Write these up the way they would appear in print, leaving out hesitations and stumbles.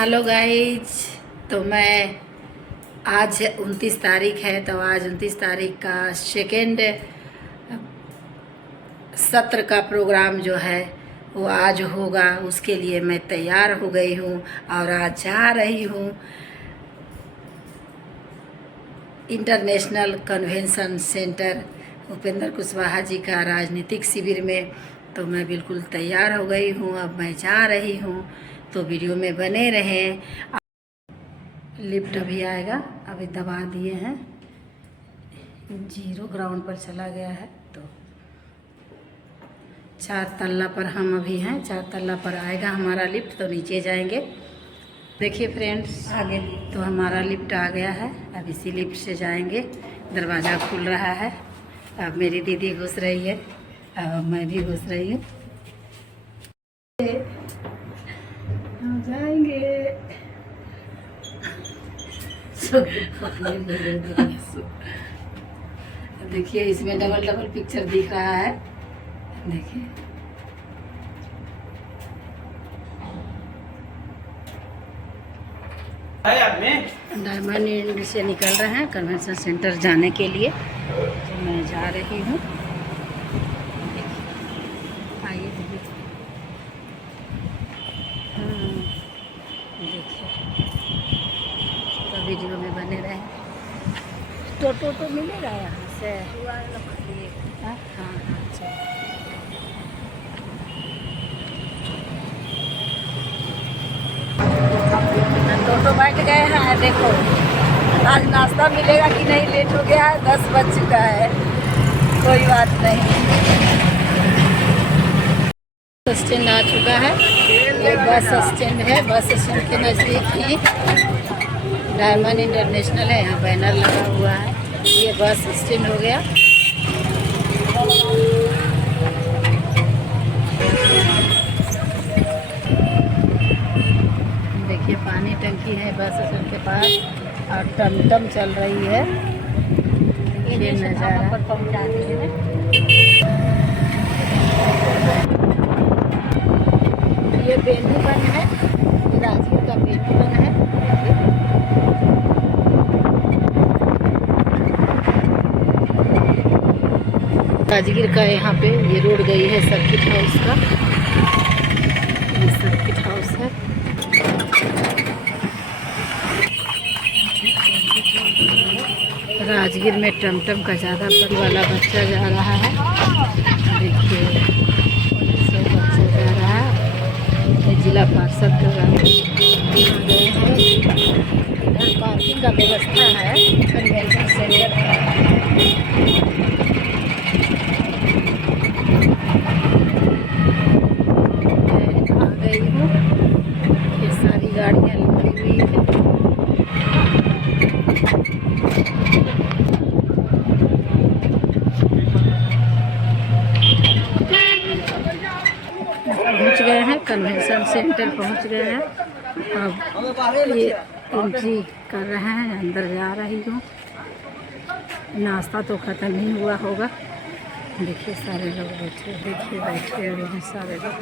Hello guys. तो मैं आज 29 तारीख है, तो आज 29 तारीख का सेकेंड सत्र का प्रोग्राम जो है वो आज होगा। उसके लिए मैं तैयार हो गई हूँ और आज जा रही हूँ international convention centre Upendra Kushwaha ji का राजनीतिक शिविर में। तो मैं बिल्कुल तैयार हो गई हूँ, अब मैं जा रही हूँ, तो वीडियो में बने रहें। लिफ्ट अभी आएगा, अभी दबा दिए हैं, 0 ग्राउंड पर चला गया है। तो 4 तल्ला पर हम अभी हैं, 4 तल्ला पर आएगा हमारा लिफ्ट, तो नीचे जाएंगे। देखिए फ्रेंड्स, आगे तो हमारा लिफ्ट आ गया है, अब इसी लिफ्ट से जाएंगे। दरवाज़ा खुल रहा है, अब मेरी दीदी घुस रही है, अब मैं भी घुस रही हूँ। हम जाएंगे। देखिए इसमें डबल डबल पिक्चर दिख रहा है, देखिए। डायमंड इंड से निकल रहे हैं कन्वेंशन सेंटर जाने के लिए, तो मैं जा रही हूँ। आइए देखिए, तो वीडियो में बने रहे। टोटो मिलेगा यहाँ से? हाँ हाँ अच्छा। टोटो बैठ गए हैं। देखो आज नाश्ता मिलेगा कि नहीं, लेट हो गया है, 10 बज चुका है, कोई बात नहीं। बस स्टैंड आ चुका है, ये बस स्टैंड है। बस स्टैंड के नज़दीक ही डायमंड इंटरनेशनल है, यहाँ बैनर लगा हुआ है। ये बस स्टैंड हो गया। देखिए पानी टंकी है बस स्टैंड के पास और टमटम चल रही है। ये नज़ारा पर पहुँचा दी है। ये बेनी बन है, राजगीर का बेनी बन है। राजगीर का यहाँ पे ये रोड गई है सर्किट हाउस का, ये सर्किट हाउस है। राजगीर में टमटम का ज़्यादा परी वाला बच्चा जा रहा है। देखिए सब बच्चा जा रहा है। जिला पार्षद का गाड़ी गए हैं। इधर पार्किंग का व्यवस्था है कन्वेंशन सेंटर का। आ गई हूँ, ये सारी गाड़ियाँ लगी हुई है। पहुँच गए हैं, कन्वेंशन सेंटर पहुँच गए हैं। अब ये एंट्री कर रहे हैं, अंदर जा रही हूँ। नाश्ता तो ख़त्म नहीं हुआ होगा। देखिए सारे लोग बैठे, देखिए बैठे हुए हैं सारे लोग।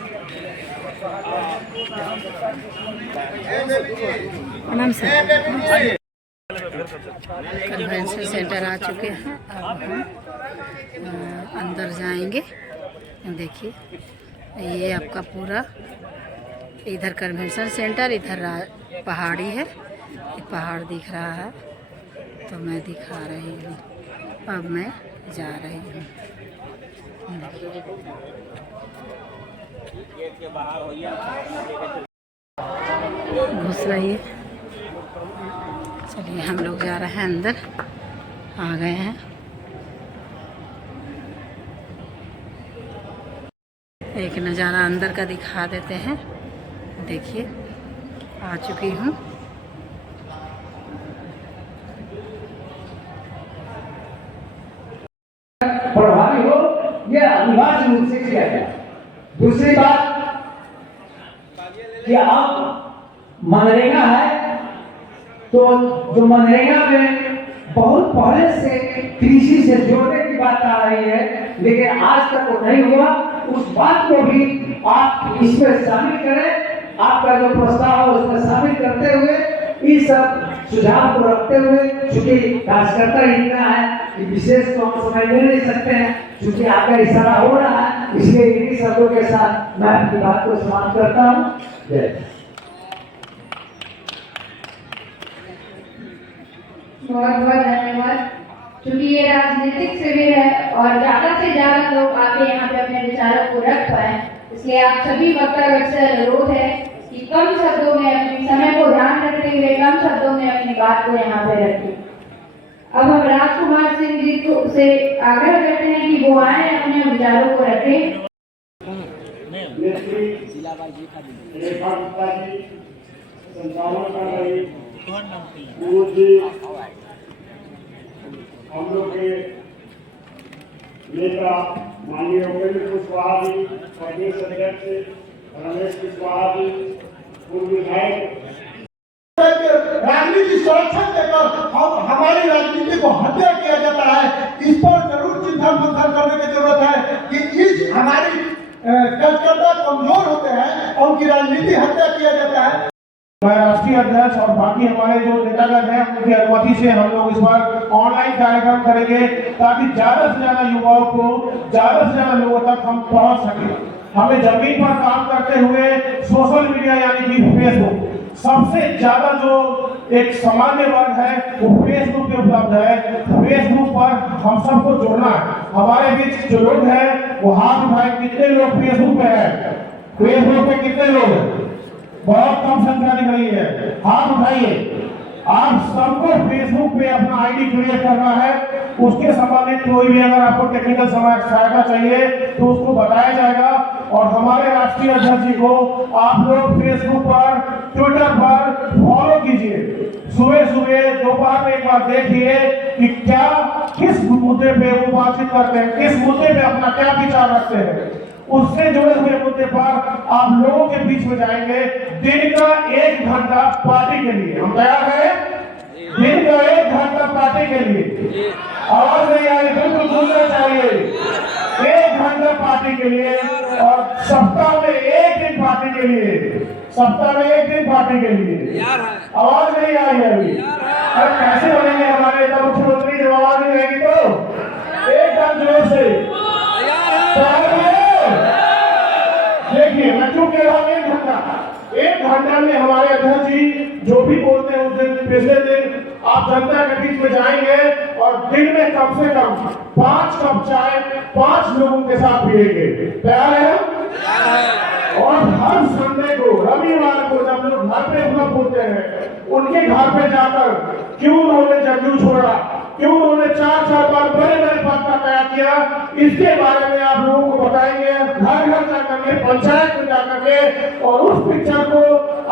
प्रणाम सर। कन्वेंशन सेंटर आ चुके हैं, अब हम अंदर जाएंगे। देखिए ये आपका पूरा इधर कन्वेंशन सेंटर, इधर पहाड़ी है, ये पहाड़ दिख रहा है, तो मैं दिखा रही हूँ। अब मैं जा रही हूँ। घुस रही है। चलिए हम लोग जा रहे हैं अंदर, आ गए हैं। एक नज़ारा अंदर का दिखा देते हैं। देखिए आ चुकी हूँ। प्रभावी हो यह अनिवार्य रूप से किया जाए। दूसरी बात कि अब मनरेगा है, तो जो मनरेगा में बहुत पहले से कृषि से जोड़ने की बात आ रही है, लेकिन आज तक वो नहीं हुआ। उस बात को भी आप इसमें शामिल करें आपका जो प्रस्ताव है उसमें शामिल करते हुए इस सब सुझाव को रखते हुए, चूंकि कार्यकर्ता इतना है कि विशेष तो हम समय ले नहीं सकते हैं, चूंकि आपका इशारा हो रहा है, इसलिए इन्हीं शब्दों के साथ मैं आपकी बात को समाप्त करता हूँ। जय। बहुत बहुत धन्यवाद। क्योंकि ये राजनीतिक शिविर है और ज्यादा से ज्यादा लोग आके यहाँ पे अपने विचारों को रख पाए, इसलिए आप सभी वक्तागण से अनुरोध है कि कम शब्दों में अपने समय को ध्यान रखते हुए कम शब्दों में अपनी बात को यहाँ पे रखें। अब हम राजकुमार सिंह जी को से आग्रह करते हैं कि वो आए अपने विचारों को रखें। हम लोग के नेता माननीय उपेंद्र कुशवाहा जी, प्रदेश अध्यक्ष रमेश कुशवाहा जी, पूर्व विधायक, राजनीति संरक्षण देकर हमारी राजनीति को हत्या किया जाता है। इस पर जरूर चिंता मंथन करने की जरूरत है कि इस हमारी कार्यकर्ता कमजोर होते हैं और उनकी राजनीति हत्या किया जाता है। मैं राष्ट्रीय अध्यक्ष और बाकी हमारे जो नेतागण हैं उनकी अनुमति से हम लोग इस बार ऑनलाइन कार्यक्रम करेंगे ताकि ज्यादा से ज्यादा युवाओं को, ज्यादा से ज्यादा लोगों तक हम पहुंच सके। हमें जमीन पर काम करते हुए सोशल मीडिया यानी कि फेसबुक, सबसे ज्यादा जो एक सामान्य वर्ग है वो फेसबुक पे उपलब्ध है। फेसबुक पर हम सबको जुड़ना है। हमारे बीच जो लोग हैं वो हाथ उठाए, कितने लोग फेसबुक पे है? फेसबुक पे कितने लोग हैं? बहुत कम संख्या दिख रही है, हाथ उठाइए। आप सबको फेसबुक पे अपना आईडी क्रिएट करना है। उसके संबंधित कोई भी अगर आपको टेक्निकल सहायता चाहिए तो उसको बताया जाएगा। और हमारे राष्ट्रीय अध्यक्ष जी को आप लोग फेसबुक पर, ट्विटर पर फॉलो कीजिए। सुबह सुबह दोपहर में एक बार देखिए कि क्या, किस मुद्दे पे वो बातचीत करते हैं, किस मुद्दे पे अपना क्या विचार रखते हैं। उससे जुड़े हुए मुद्दे पर आप लोगों के बीच में जाएंगे। दिन का 1 घंटा पार्टी के लिए हम तैयार हैं। दिन का 1 घंटा पार्टी के लिए, आवाज नहीं आ रही, बिल्कुल बोलना चाहिए। 1 घंटा पार्टी के लिए और सप्ताह में 1 दिन पार्टी के लिए, सप्ताह में 1 दिन पार्टी के लिए। आवाज नहीं आ रही अभी। अरे कैसे बनेंगे हमारे नेता मुख्यमंत्री जब आवाज नहीं रहेगी तो? एकदम जोर से देखिए, मैं क्यों कह रहा हूं 1 घंटा में हमारे अध्यक्ष जी जो भी बोलते हैं उस दिन, पिछले दिन आप जनता के बीच में जाएंगे और दिन में कम से कम 5 कप चाय 5 लोगों के साथ पिएंगे। तैयार है? और हर संडे को, रविवार को जब लोग घर पे उपलब्ध होते हैं उनके घर पे जाकर क्यों उन्होंने जदयू छोड़ा, क्यों उन्होंने 4-4 बार बड़े पद का तय किया, इसके बारे में आप लोगों को बताएंगे। घर घर जाकर के, पंचायत में जाकर के, और उस पिक्चर को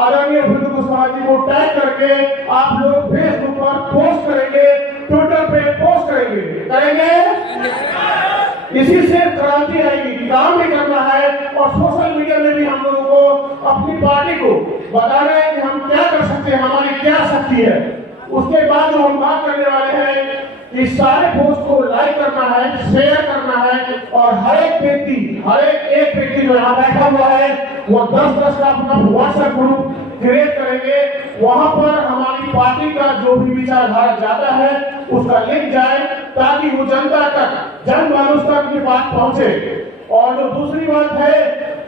आदरणीय उपेंद्र कुशवाहा जी को टैग करके आप लोग फेसबुक पर पोस्ट करेंगे, ट्विटर पे पोस्ट करेंगे। इसी से क्रांति आएगी। काम भी करना है और सोशल मीडिया में भी हम लोगों को अपनी पार्टी को बताना है कि हम क्या कर सकते हैं, हमारी क्या शक्ति है। उसके बाद जो हम बात करने वाले हैं, इस सारे पोस्ट को लाइक करना है, शेयर करना है और हर एक व्यक्ति जो यहाँ बैठा हुआ है वो 10-10 का अपना व्हाट्सएप ग्रुप क्रिएट करेंगे। वहां पर हमारी पार्टी का जो भी विचारधारा जाता है उसका लिंक जाए ताकि वो जनता तक, जनमानस तक की बात पहुंचे। और जो दूसरी बात है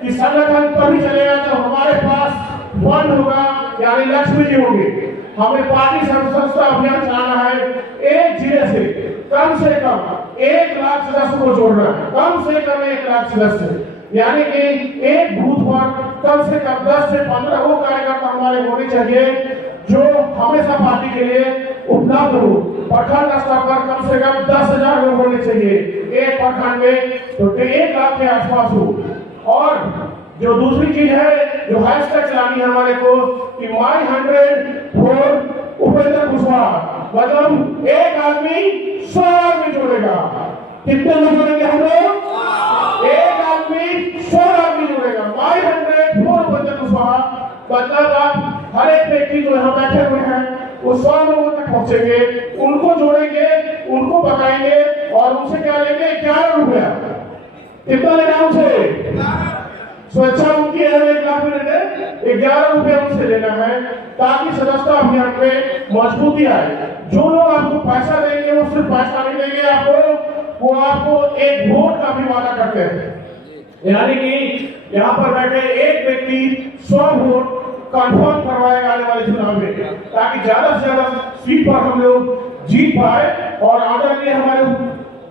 कि संगठन तभी चलेगा जब हमारे पास फंड होगा, यानी लक्ष्मी जी होंगे। हमें पार्टी संस्था अभियान चलाना है। एक जिले से कम 1 लाख सदस्य को जोड़ना है, कम से कम 1 लाख सदस्य, यानी कि एक बूथ पर कम से कम 10 से 15 वो कार्यकर्ता हमारे होने चाहिए जो हमेशा पार्टी के लिए उपलब्ध हो। प्रखंड स्तर पर कम से कम 10,000 लोग होने चाहिए एक प्रखंड में, तो 1 लाख के आसपास हो। और जो दूसरी चीज है, जो हैशटैग चलानी है हमारे को कि My100 for उपेंद्र कुशवाहा, मतलब एक आदमी 100 आदमी जोड़ेगा। कितने लोग जोड़ेंगे हम लोग? एक आदमी 100 आदमी जोड़ेगा। My100 for उपेंद्र कुशवाहा, मतलब आप हर एक व्यक्ति जो यहाँ बैठे हुए हैं वो 100 लोगों तक पहुंचेंगे, उनको जोड़ेंगे, उनको बताएंगे और उनसे क्या लेंगे? 11 रुपया। कितना लेना उनसे? स्वेच्छा उनकी है 1 लाख में लेते 11 रुपए उनसे लेना है ताकि सदस्यता अभियान में मजबूती आए। जो लोग आपको पैसा देंगे वो सिर्फ पैसा नहीं देंगे आपको, वो आपको एक वोट का भी वादा करते हैं। यानी कि यहाँ पर बैठे एक व्यक्ति 100 वोट कंफर्म करवाएगा आने वाले चुनाव में, ताकि ज्यादा से ज्यादा सीट पर हम लोग जीत पाए और आदरणीय हमारे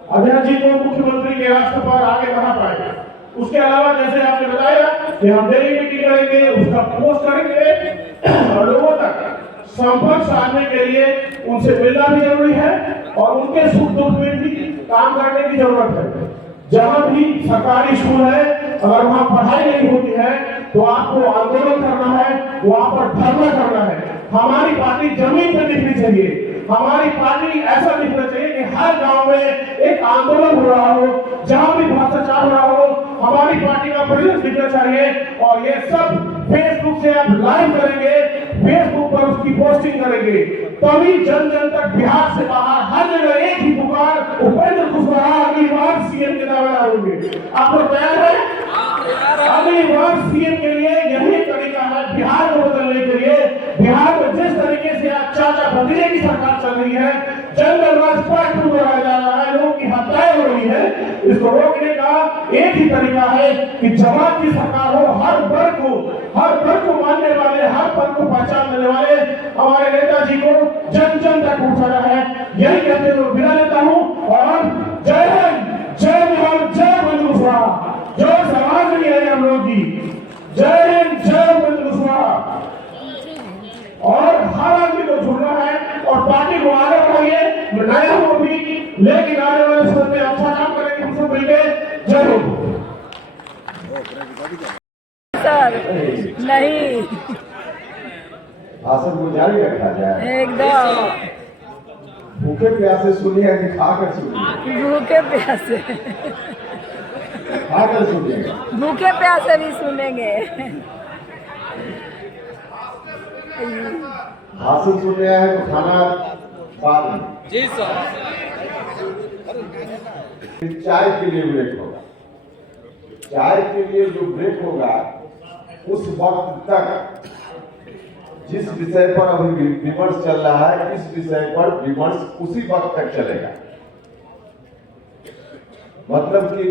अध्यक्ष जी को मुख्यमंत्री के रास्ते पर आगे बढ़ा पाए। उसके अलावा जैसे आपने बताया कि हम डेली मीटिंग करेंगे, उसका पोस्ट करेंगे और लोगों तक संपर्क साधने के लिए उनसे मिलना भी जरूरी है और उनके सुख दुख में भी काम करने की जरूरत है। जहां भी सरकारी स्कूल है अगर वहां पढ़ाई नहीं होती है तो आपको आंदोलन करना है, वहां पर धरना करना है। हमारी पार्टी जमीन पर दिखनी चाहिए, हमारी पार्टी ऐसा दिखना चाहिए कि हर गांव में एक आंदोलन हो रहा हो, जहां भी भ्रष्टाचार हो रहा हो हमारी पार्टी का प्रेजेंस दिखना चाहिए। और ये सब फेसबुक से आप लाइव करेंगे, फेसबुक पर उसकी पोस्टिंग करेंगे, तभी जन जन तक बिहार से बाहर हर जगह एक ही पुकार, उपेंद्र कुशवाहा अगली बार सीएम के दावेदार होंगे। आप लोग तैयार हैं? अगली बार सीएम के लिए यही तरीका है बिहार को बदलने के लिए। बिहार में जिस तरीके से आज चाचा भतीजे की सरकार चल रही है, जंगल राज पार्ट कराया जा रहा है, लोगों की हत्याएं हो रही है, इसको रोकने का एक ही तरीका है कि जमात की सरकार हो। हर वर्ग को मानने वाले, हर वर्ग को पहचान देने वाले हमारे नेताजी को जन जन तक पहुंचाना है। यही कहते हुए विदा लेता हूं और जय हिंद, जय बिहार, जय उपेंद्र कुशवाहा। जो समाज में है हम लोग की जय हिंद, जय उपेंद्र कुशवाहा। और हर आदमी को जुड़ना है और पार्टी को आगे बढ़ाइए। मैं नया हूं अभी, लेकिन आने वाले समय में अच्छा काम करेंगे हम सब मिलकर। जय हिंद। सर नहीं, भाषण को जारी रखा जाए। एकदम भूखे प्यासे सुनिए कि खाकर सुनिए? भूखे प्यासे, खाकर सुनिएगा। भूखे प्यासे भी सुनेंगे। भाषण सुनने आए तो खाना बाद में। जी सर। चाय के लिए ब्रेक होगा। चाय के लिए जो ब्रेक होगा उस वक्त तक जिस विषय पर अभी विमर्श चल रहा है, इस विषय पर विमर्श उसी वक्त तक चलेगा। मतलब कि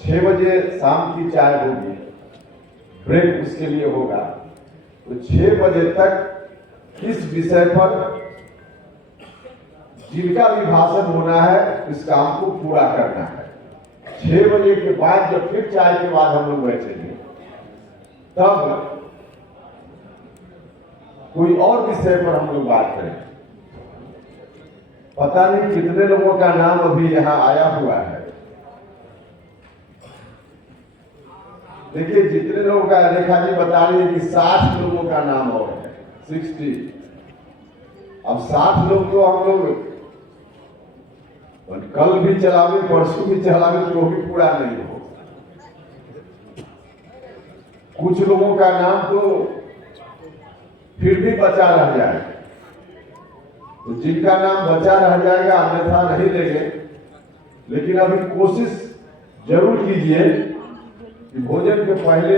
6 बजे शाम की चाय होगी, ब्रेक उसके लिए होगा, तो 6 बजे तक इस विषय पर जिनका भी भाषण होना है इस काम को पूरा करना है। 6 बजे के बाद जब फिर चाय के बाद हम लोग बैठेंगे तब कोई और विषय पर हम लोग बात करें। पता नहीं कितने लोगों का नाम अभी यहाँ आया हुआ है। देखिए जितने लोगों का रेखा जी बता रही है कि 60 लोगों का नाम और है, 60। अब 60 लोग तो हम लोग कल भी चलावे, परसों भी चलावे तो भी पूरा नहीं हो। कुछ लोगों का नाम तो फिर भी बचा रह जाए, तो जिनका नाम बचा रह जाएगा अन्यथा नहीं लेंगे। लेकिन अभी कोशिश जरूर कीजिए कि भोजन के पहले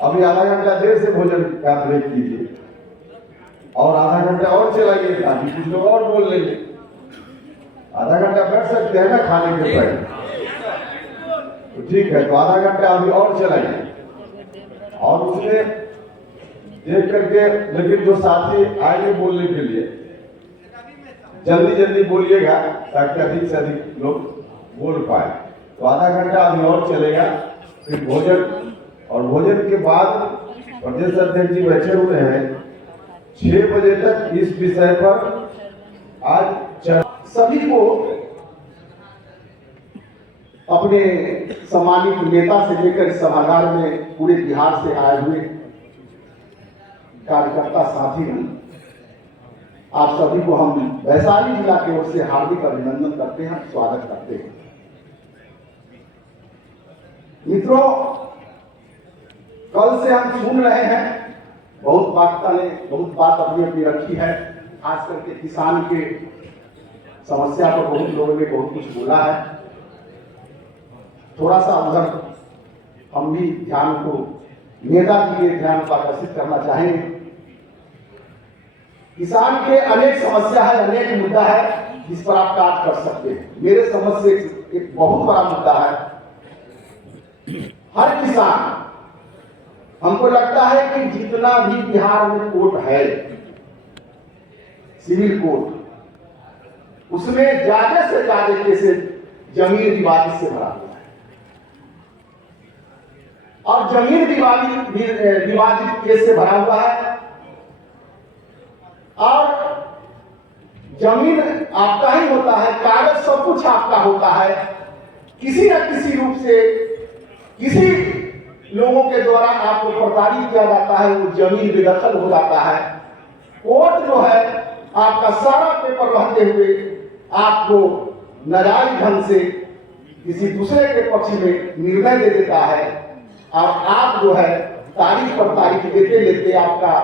अभी आधा घंटा देर से भोजन का ब्रेक कीजिए और आधा घंटा और चलाइए ताकि कुछ लोग और बोल लेंगे। आधा घंटा बैठ सकते हैं ना खाने के पहले, तो ठीक है, तो आधा घंटा अभी और चलाइए। और उसमें देख करके, लेकिन जो साथी आएंगे बोलने के लिए जल्दी जल्दी बोलिएगा ताकि अधिक से अधिक लोग बोल पाए। तो आधा घंटा अभी और चलेगा, फिर भोजन, और भोजन के बाद प्रदेश अध्यक्ष जी बैठे हुए हैं 6 बजे तक इस विषय पर आज सभी को अपने सम्मानित नेता से लेकर सभागार में पूरे बिहार से आए हुए कार्यकर्ता साथी हैं, आप सभी को हम वैशाली जिला की ओर से हार्दिक अभिनंदन करते हैं, स्वागत करते हैं। मित्रों, कल से हम सुन रहे हैं, बहुत बात अपनी रखी है, खास करके किसान के समस्या पर बहुत लोगों ने बहुत कुछ बोला है। थोड़ा सा उधर हम भी ध्यान को नेताजी के ध्यान को आकर्षित करना चाहेंगे। किसान के अनेक समस्या है, अनेक मुद्दा है जिस पर आप कार्य कर सकते हैं। मेरे समझ से एक बहुत बड़ा मुद्दा है। हर किसान, हमको लगता है कि जितना भी बिहार में कोर्ट है, सिविल कोर्ट, उसमें ज्यादा से ज्यादा केसेस जमीन विवादित से भरा हुआ है। और जमीन विवादित केस से भरा हुआ है। और जमीन आपका ही होता है, कागज सब कुछ आपका होता है। किसी न किसी रूप से किसी लोगों के द्वारा आपको प्रताड़ित किया जाता है, वो जमीन बेदखल हो जाता है। कोर्ट जो है आपका सारा पेपर रहते हुए आपको नाजायज ढंग से किसी दूसरे के पक्ष में निर्णय दे देता है और आप जो है तारीख पर तारीख देते लेते आपका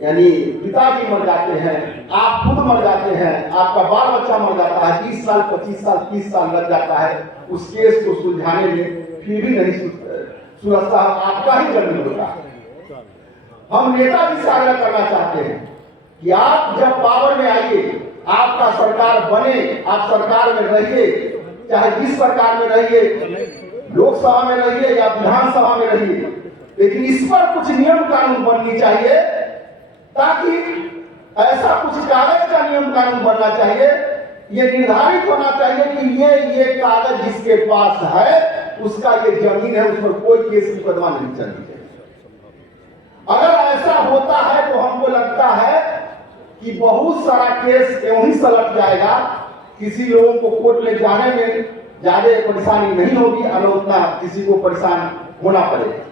यानी पिताजी मर जाते हैं, आप खुद मर जाते हैं, आपका बाल बच्चा मर जाता है, 20 साल 25 साल 30 साल लग जाता है उस केस को सुलझाने में, फिर भी नहीं सुलझता, आपका ही जमीन होता है। हम नेताजी से आग्रह करना चाहते हैं कि आप जब पावर में आइए, आपका सरकार बने, आप सरकार में रहिए, चाहे जिस सरकार में रहिए, लोकसभा में रहिए या विधानसभा में रहिए, लेकिन इस पर कुछ नियम कानून बननी चाहिए, ताकि ऐसा कुछ कागज का नियम कानून बनना चाहिए, ये निर्धारित होना चाहिए कि ये कागज जिसके पास है उसका ये जमीन है, उस पर कोई केस मुकदमा नहीं चलनी चाहिए। अगर ऐसा होता है तो हमको लगता है कि बहुत सारा केस यूं ही सलट जाएगा, किसी लोगों को कोर्ट में जाने में ज्यादा परेशानी नहीं होगी और उतना किसी को परेशान होना पड़ेगा।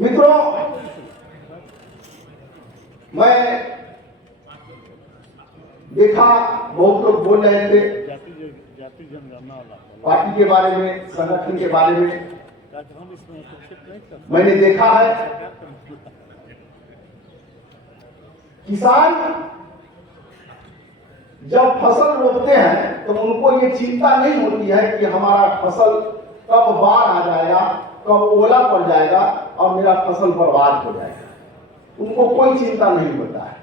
मित्रों, मैं देखा बहुत लोग बोल रहे थे पार्टी के बारे में, संगठन के बारे में। मैंने देखा है किसान जब फसल रोपते हैं तो उनको ये चिंता नहीं होती है कि हमारा फसल कब बाढ़ आ जाएगा, कब ओला पड़ जाएगा और मेरा फसल बर्बाद हो जाएगा। उनको कोई चिंता नहीं होता है।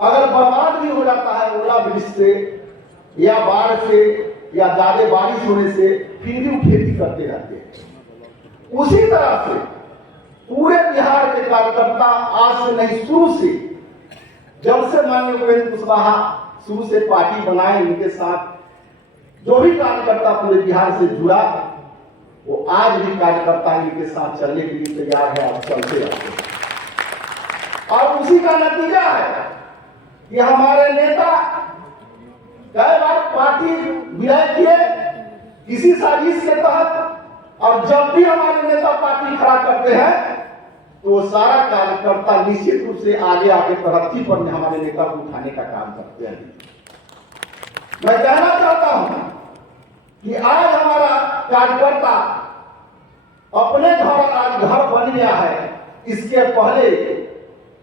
अगर बर्बाद भी हो जाता है ओला वृष्टि से या बाढ़ से या ज्यादा बारिश होने से, फिर भी वो खेती करते रहते हैं। उसी तरह से पूरे बिहार के कार्यकर्ता आज से नहीं, शुरू से, जब से माननीय उपेंद्र कुशवाहा शुरू से पार्टी बनाए, उनके साथ जो भी कार्यकर्ता पूरे बिहार से जुड़ा, वो आज भी कार्यकर्ता इनके साथ चलने के लिए तैयार है, आप चलते रहते हैं। और उसी का नतीजा है कि हमारे नेता कई बार पार्टी विलय किए किसी साजिश के तहत, और जब भी हमारे नेता पार्टी खड़ा करते हैं तो सारा कार्यकर्ता निश्चित रूप से आगे आके तरक्की पर हमारे नेता को उठाने का काम करते हैं। मैं कहना चाहता हूं कि आज हमारा कार्यकर्ता अपने घर बन गया है। इसके पहले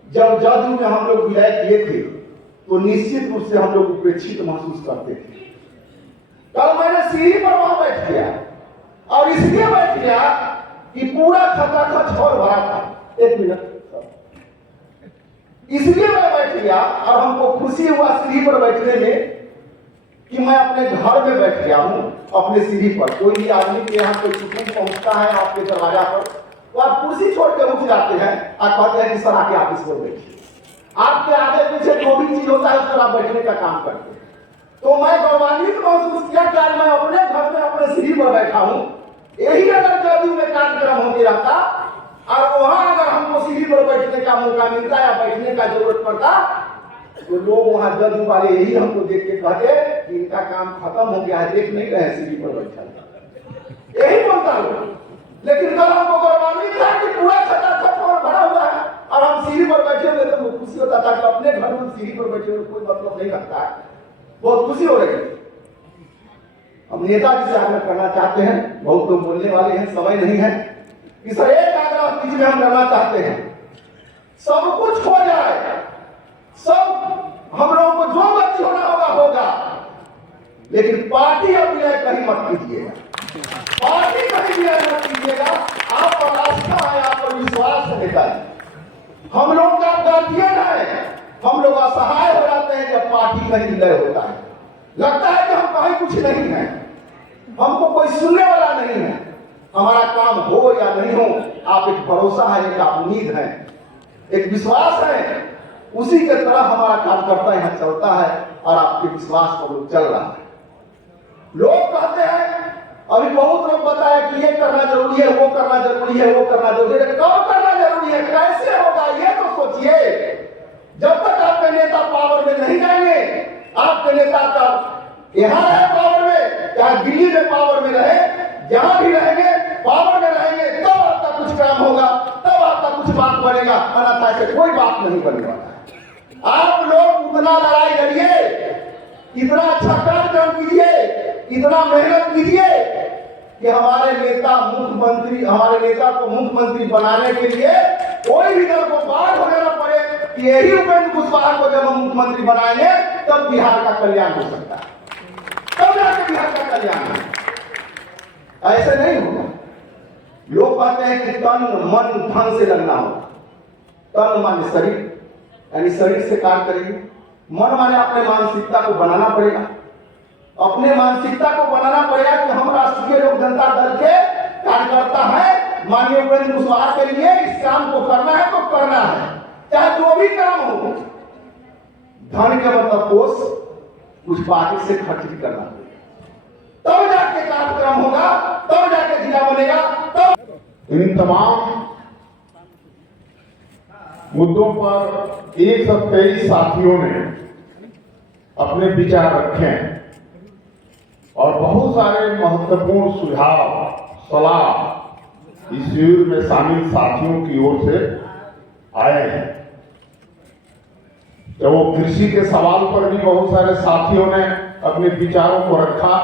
जब जदयू में हम लोग विलय किए थे तो निश्चित रूप से हम लोग उपेक्षित महसूस करते थे। कल मैंने सीढ़ी पर वहां बैठ गया और इसलिए बैठ गया कि पूरा खचाखच हॉल भरा था। एक मिनट, इसलिए मैं बैठ गया और हमको खुशी हुआ सीढ़ी पर बैठने में कि मैं अपने घर में बैठ गया हूं, अपने सीढ़ी पर। कोई भी आदमी के यहाँ कोई सुकून पहुंचता है आपके दरवाजा पर तो आप कुर्सी छोड़ के उठ जाते हैं और कहते हैं कि सर आके ऑफिस पर बैठिए। आपके आगे पीछे जो भी चीज होता है उस पर आप बैठने का काम करते हैं। तो मैं गौरवान्वित महसूस किया कि आज मैं अपने घर में अपने सीढ़ी पर बैठा हूं। यही अगर जदयू में कार्यक्रम होते रहता और वहां अगर हमको सीढ़ी पर बैठने का मौका मिलता या बैठने का जरूरत पड़ता तो लोग वहां जदयू वाले यही हमको देख के कहते कि इनका काम खत्म हो गया है, देख नहीं रहे सीढ़ी पर बैठा, यही बोलता हूँ। लेकिन कल हमको गौरवान्वित था कि पूरा खचाखच और भरा हुआ है और हम सीढ़ी पर बैठे हुए तो खुशी होता था कि अपने घर में सीढ़ी पर बैठे हुए कोई मतलब नहीं रखता है, बहुत खुशी हो रही है। हम नेताजी से आग्रह करना चाहते हैं, बहुत लोग बोलने वाले हैं, समय नहीं है, कि सर एक आग्रह बीच में हम करना चाहते हैं, सब कुछ हो जाए, सब हम लोगों को जो गति होना होगा होगा, लेकिन पार्टी और विलय कहीं मत कीजिएगा। पार्टी कहीं भी मत कीजिएगा। आप पर आस्था है, आप पर विश्वास है नेताजी। हम लोग का गार्जियन है, हम लोग असहाय हो जाते हैं जब पार्टी कहीं लय होता है। लगता है कि हम कहीं कुछ नहीं है, हमको कोई सुनने वाला नहीं है। हमारा काम हो या नहीं हो, आप एक भरोसा है, एक आप उम्मीद है, एक विश्वास है, उसी के तरह हमारा कार्यकर्ता यहाँ चलता है और आपके विश्वास पर लोग चल रहा है। लोग कहते हैं, अभी बहुत लोग बताया कि ये करना जरूरी है, वो करना जरूरी है, वो करना जरूरी है। कब करना जरूरी है, कैसे होगा, ये तो सोचिए। जब तक आपके नेता पावर में नहीं जाएंगे, आपके नेता का यहाँ रहे पावर में, चाहे दिल्ली में पावर में रहे, जहां भी रहेंगे पावर में रहेंगे, तब आपका कुछ काम होगा, तब आपका कुछ बात बनेगा, अन्यथा ऐसे कोई बात नहीं बनने वाला है। आप लोग उतना लड़ाई लड़िए, इतना अच्छा कार्यक्रम कीजिए, इतना मेहनत कीजिए कि हमारे नेता मुख्यमंत्री, हमारे नेता को मुख्यमंत्री बनाने के लिए कोई भी दल को बाहर हो जाना पड़े कि यही उपेंद्र कुशवाहा को जब हम मुख्यमंत्री बनाएंगे तब बिहार का कल्याण हो सकता है, तब जाकर बिहार का कल्याण है। ऐसे नहीं होगा। लोग कहते हैं कि तन मन धन से लगना होगा। तन माने शरीर, यानी शरीर से कार्य करेंगे। मन माने अपने मानसिकता को बनाना पड़ेगा, अपने मानसिकता को बनाना पड़ेगा कि हम राष्ट्रीय लोक जनता दल के कार्यकर्ता है, माननीय उपेंद्र कुशवाहा के लिए इस काम को करना है तो करना है, चाहे जो भी काम हो। धन के मतलब कोष उस पार्टी से खर्च भी करना पड़ेगा, तब जाके कार्यक्रम होगा, तब जाके जिला बनेगा, तब। इन तमाम मुद्दों पर 123 साथियों ने अपने विचार रखे हैं और बहुत सारे महत्वपूर्ण सुझाव, सलाह इस शिविर में शामिल साथियों की ओर से आए हैं। तो वो कृषि के सवाल पर भी बहुत सारे साथियों ने अपने विचारों को रखा,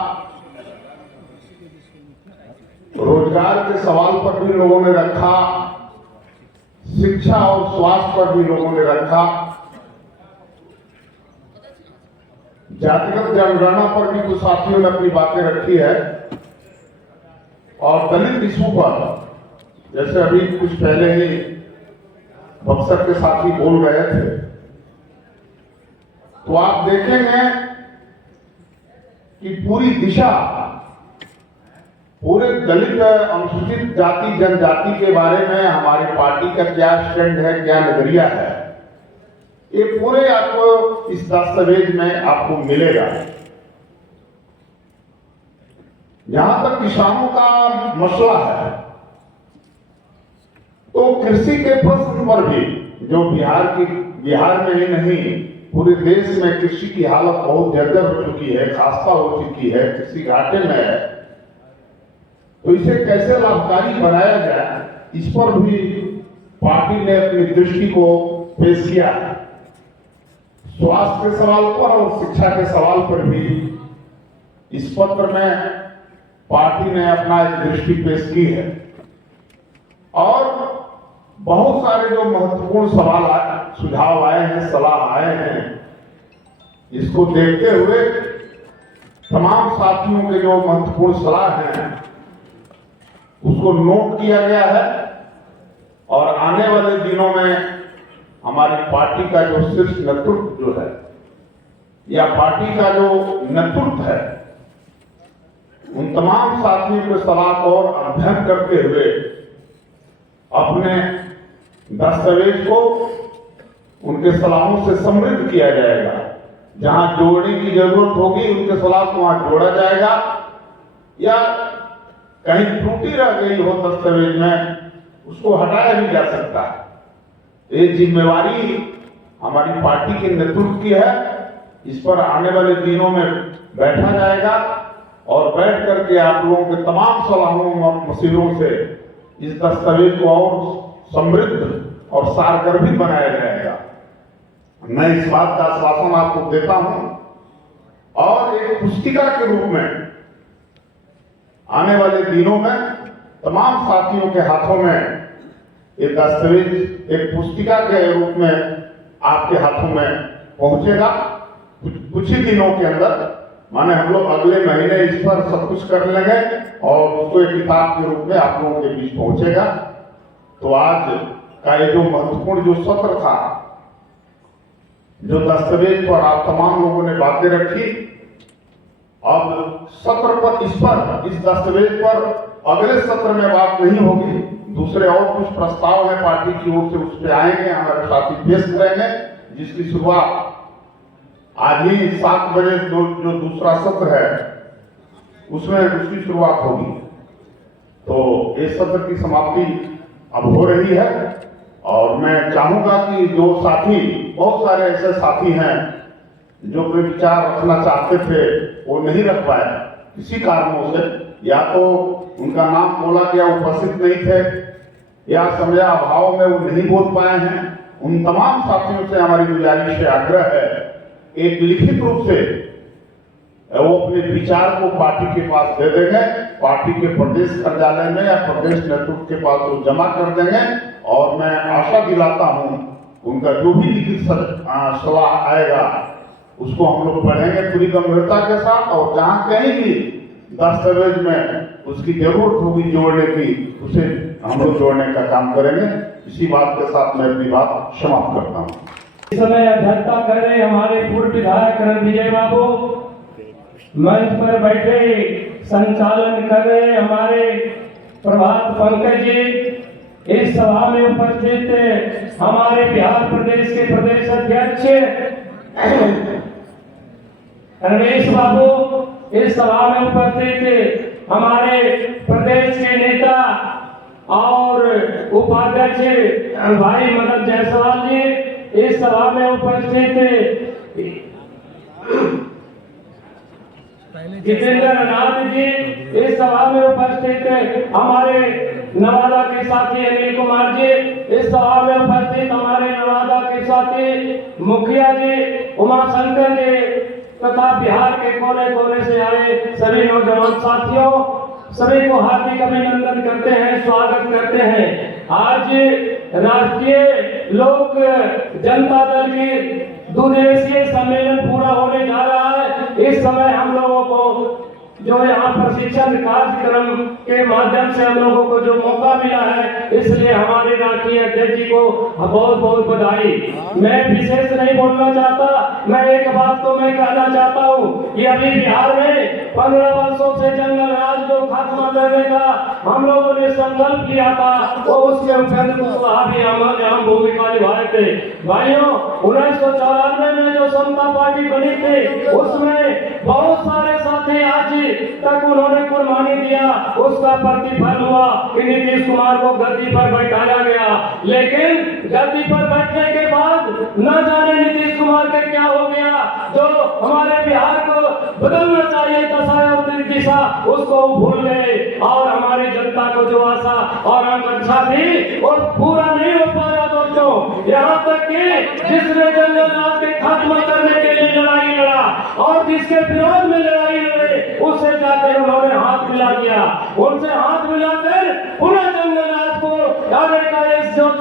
रोजगार के सवाल पर भी लोगों ने रखा, शिक्षा और स्वास्थ्य पर भी लोगों ने रखा, जातिगत जनगणना पर भी कुछ साथियों ने अपनी बातें रखी है, और दलित इशू पर जैसे अभी कुछ पहले ही बक्सर के साथी बोल रहे थे, तो आप देखेंगे कि पूरी दिशा पूरे दलित अनुसूचित जाति जनजाति के बारे में हमारी पार्टी का क्या स्टैंड है, क्या नजरिया है, ये पूरे आपको इस दस्तावेज में आपको मिलेगा। जहां तक किसानों का मसला है, तो कृषि के प्रश्न पर भी जो बिहार में ही नहीं पूरे देश में कृषि की हालत बहुत जर्जर हो चुकी है, खास्ता हो चुकी है, कृषि घाटे में है, तो इसे कैसे लाभकारी बनाया जाए, इस पर भी पार्टी ने अपनी दृष्टि को पेश किया। स्वास्थ्य के सवाल पर और शिक्षा के सवाल पर भी इस पत्र में पार्टी ने अपना एक दृष्टि पेश की है, और बहुत सारे जो महत्वपूर्ण सवाल सुझाव आए हैं, सलाह आए हैं, इसको देखते हुए तमाम साथियों के जो महत्वपूर्ण सलाह हैं उसको नोट किया गया है, और आने वाले दिनों में हमारी पार्टी का जो शीर्ष नेतृत्व जो है या पार्टी का जो नेतृत्व है, उन तमाम साथियों के सलाह को और अध्ययन करते हुए अपने दस्तावेज को उनके सलाहों से समृद्ध किया जाएगा। जहां जोड़ने की जरूरत होगी उनके सलाह को वहां जोड़ा जाएगा, या कहीं त्रुटि रह गई हो दस्तावेज में उसको हटाया भी जा सकता है। ये जिम्मेवारी हमारी पार्टी के नेतृत्व की है। इस पर आने वाले दिनों में बैठा जाएगा और बैठ करके आप लोगों के तमाम सलाहों और मसलों से इस दस्तावेज को और समृद्ध और सारगर बनाया जाएगा। मैं इस बात का आश्वासन आपको देता हूं, और एक पुस्तिका के रूप में आने वाले दिनों में तमाम साथियों के हाथों में ये दस्तावेज एक पुस्तिका के रूप में आपके हाथों में पहुंचेगा कुछ ही दिनों के अंदर। माने हम लोग अगले महीने इस पर सब कुछ कर लेंगे और उसको एक किताब के रूप में आप लोगों के बीच पहुंचेगा। तो आज का ये जो महत्वपूर्ण जो सत्र था, जो दस्तावेज पर आप तमाम लोगों ने बातें रखी, अब सत्र पर इस दस्तावेज पर अगले सत्र में बात नहीं होगी। दूसरे और कुछ प्रस्ताव है पार्टी की ओर से, उस पर आएंगे, हमारे साथी पेश करेंगे, जिसकी शुरुआत आज ही 7 बजे जो दूसरा सत्र है उसमें उसकी शुरुआत होगी। तो इस सत्र की समाप्ति अब हो रही है और मैं चाहूंगा कि जो साथी, बहुत सारे ऐसे साथी हैं जो अपने विचार रखना चाहते थे वो नहीं रख पाए किसी कारणों से, या तो उनका नाम बोला गया उपस्थित नहीं थे या समय अभाव में वो नहीं बोल पाए हैं। उन तमाम साथियों से हमारी गुजारिश है, आग्रह है, एक लिखित रूप से वो अपने विचार को पार्टी के पास दे देंगे, पार्टी के प्रदेश कार्यालय में या प्रदेश नेतृत्व के पास वो जमा कर देंगे और मैं आशा दिलाता हूं उनका जो भी लिखित सलाह आएगा उसको हम लोग पढ़ेंगे पूरी गंभीरता के साथ, और जहां कहीं भी दस्तावेज में उसकी जरूरत होगी जोड़ने की, उसे हम लोग जोड़ने का काम करेंगे। इसी बात के साथ मैं अपनी बात समाप्त करता हूँ। इस समय अध्यक्षता कर रहे हमारे पूर्व विधायक रणविजय बाबू, मंच पर बैठे संचालन कर रहे हमारे प्रभात पंकज जी, इस सभा में उपस्थित हमारे बिहार प्रदेश के प्रदेश अध्यक्ष रमेश बाबू, इस सभा में उपस्थित हमारे प्रदेश के नेता और उपाध्यक्ष भाई मदन जायसवाल जी, इस सभा में उपस्थित जितेंद्र नाथ जी, इस सभा में उपस्थित हमारे नवादा के साथी अनिल कुमार जी, इस सभा में उपस्थित हमारे नवादा के साथी मुखिया जी, उमाशंकर जी तथा बिहार के कोने कोने से आए सभी नौजवान साथियों, सभी को हार्दिक अभिनंदन करते हैं, स्वागत करते हैं। आज राष्ट्रीय लोक जनता दल की 2 दिवसीय सम्मेलन पूरा होने जा रहा है। इस समय हम लोगों को जो यहाँ प्रशिक्षण कार्यक्रम के माध्यम से हम लोगों को जो मौका मिला है, इसलिए हमारे राष्ट्रीय अध्यक्ष जी को बहुत बहुत बधाई। मैं विशेष नहीं बोलना चाहता, मैं एक बात तो मैं कहना चाहता हूँ कि अभी बिहार में 15 वर्षों से जंगल राज को खत्म करने का हम लोगों ने संकल्प किया था, तो उसमें उपेंद्र कुशवाहा भी अहम भूमिका निभाए थे। भाइयों, 1994 में जो समता पार्टी बनी थी उसमें बहुत सारे साथी आज तक उन्होंने कुर्बानी दिया, उसका प्रतिफल हुआ कि नीतीश कुमार को गद्दी पर बैठाया गया। लेकिन गद्दी पर बैठने के बाद न जाने नीतीश कुमार के क्या हो गया, जो हमारे बिहार को बदलना चाहिए दशा और दिशा, उसको भूल गए और हमारी जनता को जो आशा और आकांक्षा थी वो पूरा नहीं हो पाया। दोस्तों, यहाँ तक कि जिसने जंगल राज के खात्मा करने के लिए लड़ाई लड़ा और जिसके विरोध में लड़ाई लड़े, उससे जाकर उन्होंने हाथ मिला दिया, उनसे हाथ मिलाकर पुनः जंगल राज को आने का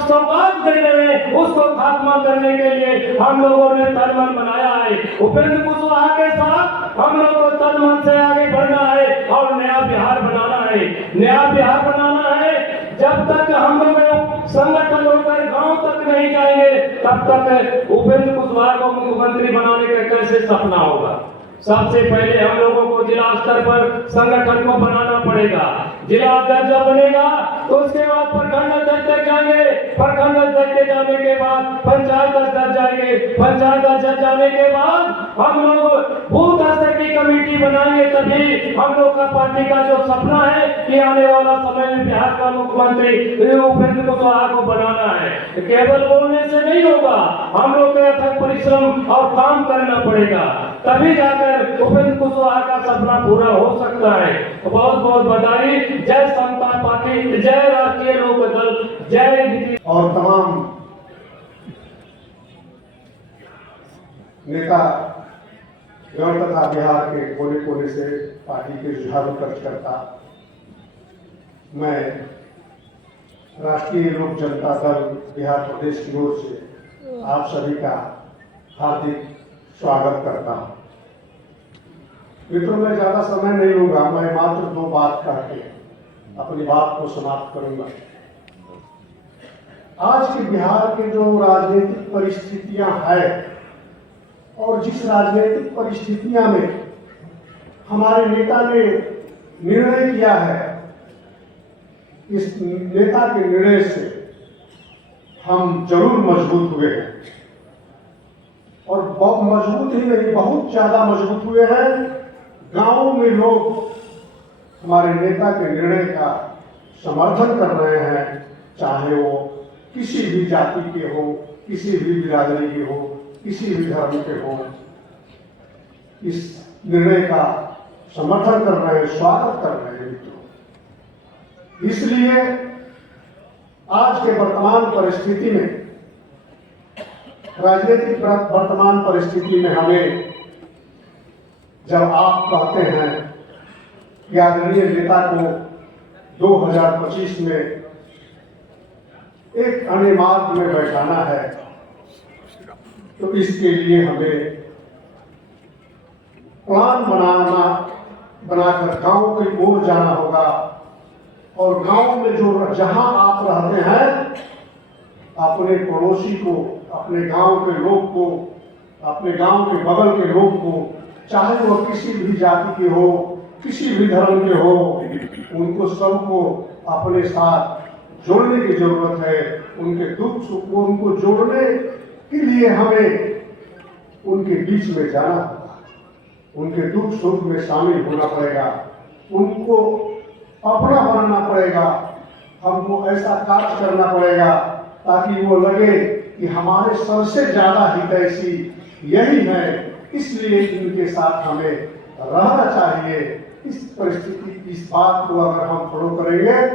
सौगात देने में उसको खात्मा करने के लिए हम लोगों ने तन मन बनाया है। उपेंद्र कुशवाहा के साथ हम लोग को तन मन से आगे बढ़ना है और नया बिहार बनाना है। नया बिहार बनाना है। जब तक हम लोग संगठन होकर गांव तक नहीं जाएंगे, तब तक उपेंद्र कुशवाहा को मुख्यमंत्री बनाने का कैसे सपना होगा। सबसे पहले हम लोगों को जिला स्तर पर संगठन को बनाना पड़ेगा। जिला दर्जा बनेगा तो उसके बाद प्रखंड अध्यक्ष तक जाएंगे, प्रखंड अध्यक्ष के जाने के बाद पंचायत स्तर जाएंगे, पंचायत स्तर जाने के बाद हम लोग बूथ स्तर की कमेटी बनाएंगे। तभी हम लोग का पार्टी का जो सपना है कि आने वाला समय में बिहार का मुख्यमंत्री उपेंद्र कुशवाहा को बनाना है, केवल बोलने से नहीं होगा, हम लोग को अथक परिश्रम और काम करना पड़ेगा, तभी जाकर उपेंद्र कुशवाहा का सपना पूरा हो सकता है। तो बहुत बहुत बधाई। जय समता पार्टी, जय राष्ट्रीय लोक दल, जय नीतीश। और तमाम नेता गण तथा बिहार के कोने कोने से पार्टी के जुझारू कार्यकर्ता, मैं राष्ट्रीय लोक जनता दल बिहार प्रदेश की ओर से आप सभी का हार्दिक स्वागत करता हूं। मित्रों, मैं ज्यादा समय नहीं लूंगा, मैं मात्र 2 बात करके अपनी बात को समाप्त करूंगा। आज के बिहार के जो राजनीतिक परिस्थितियां हैं और जिस राजनीतिक परिस्थितियां में हमारे नेता ने निर्णय किया है, इस नेता के निर्णय से हम जरूर मजबूत हुए हैं और बहुत मजबूत ही नहीं, बहुत ज्यादा मजबूत हुए हैं। गांवों में लोग हमारे नेता के निर्णय का समर्थन कर रहे हैं, चाहे वो किसी भी जाति के हो, किसी भी बिरादरी के हो, किसी भी धर्म के हो, इस निर्णय का समर्थन कर रहे हैं, स्वागत कर रहे हैं मित्रों। इसलिए आज के वर्तमान परिस्थिति में, राजनीतिक वर्तमान परिस्थिति में हमें जब आप कहते हैं कि आदरणीय नेता को 2025 में एक अन्य मार्ग में बैठाना है, तो इसके लिए हमें प्लान बनाकर गांव की ओर जाना होगा और गांव में जो जहां आप रहते हैं, अपने पड़ोसी को, अपने गांव के लोग को, अपने गांव के बगल के लोग को, चाहे वो किसी भी जाति के हो, किसी भी धर्म के हो, उनको सबको अपने साथ जोड़ने की जरूरत है। उनके दुख सुख को उनको जोड़ने के लिए हमें उनके बीच में जाना होगा, उनके दुख सुख में शामिल होना पड़ेगा, उनको अपना बनाना पड़ेगा, हमको ऐसा कार्य करना पड़ेगा ताकि वो लगे कि हमारे सबसे ज्यादा हितैषी यही है, इसलिए इनके साथ हमें रहना चाहिए। इस परिस्थिति, इस बात को अगर हम फॉलो करेंगे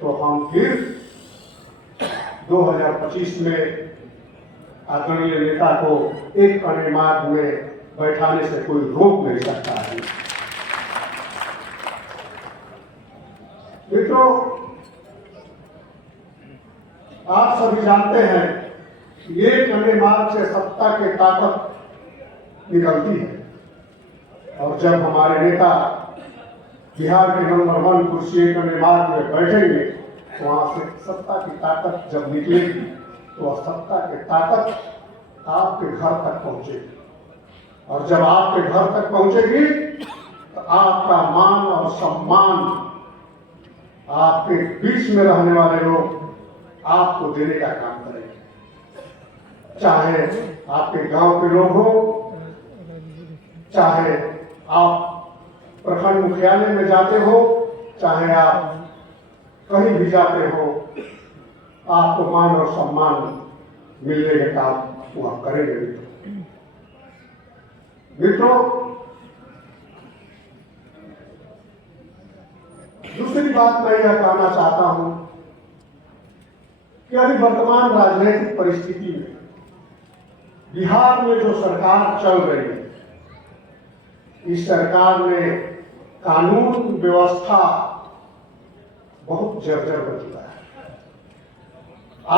तो हम फिर 2025 में आदरणीय नेता को एक अन्य मार्ग में बैठाने से कोई रोक नहीं सकता है। मित्रों, आप सभी जानते हैं कि एक अन्य मार्ग से सत्ता की ताकत निकलती है और जब हमारे नेता बिहार के नंबर 1 कुर्सी एक अन्य मार्ग में बैठेंगे तो वहां से सत्ता की ताकत जब निकलेगी तो सत्ता की ताकत आपके घर तक पहुंचेगी और जब आपके घर तक पहुंचेगी तो आपका मान और सम्मान, आपके बीच में रहने वाले लोग आपको देने का काम करेंगे। चाहे आपके गांव के लोग हो, चाहे आप प्रखंड मुख्यालय में जाते हो, चाहे आप कहीं भी जाते हो, आपको मान और सम्मान मिलने का काम वो आप करेंगे। मित्रों, दूसरी बात मैं यह कहना चाहता हूं कि अभी वर्तमान राजनीतिक परिस्थिति में बिहार में जो सरकार चल रही है, इस सरकार में कानून व्यवस्था बहुत जर्जर हो चुका है।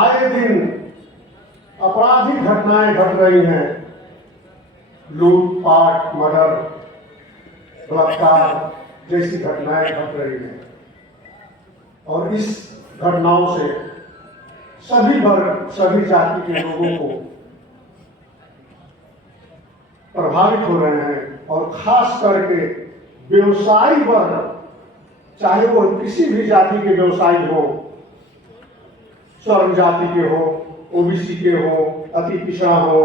आए दिन आपराधिक घटनाएं घट रही हैं, लूटपाट, मर्डर, बलात्कार जैसी घटनाएं घट रही हैं और इस घटनाओं से सभी वर्ग, सभी जाति के लोगों को प्रभावित हो रहे हैं और खास करके व्यवसायी वर्ग, चाहे वो किसी भी जाति के व्यवसायी हो, स्वर्ण जाति के हो, ओबीसी के हो, अति पिछड़ा हो,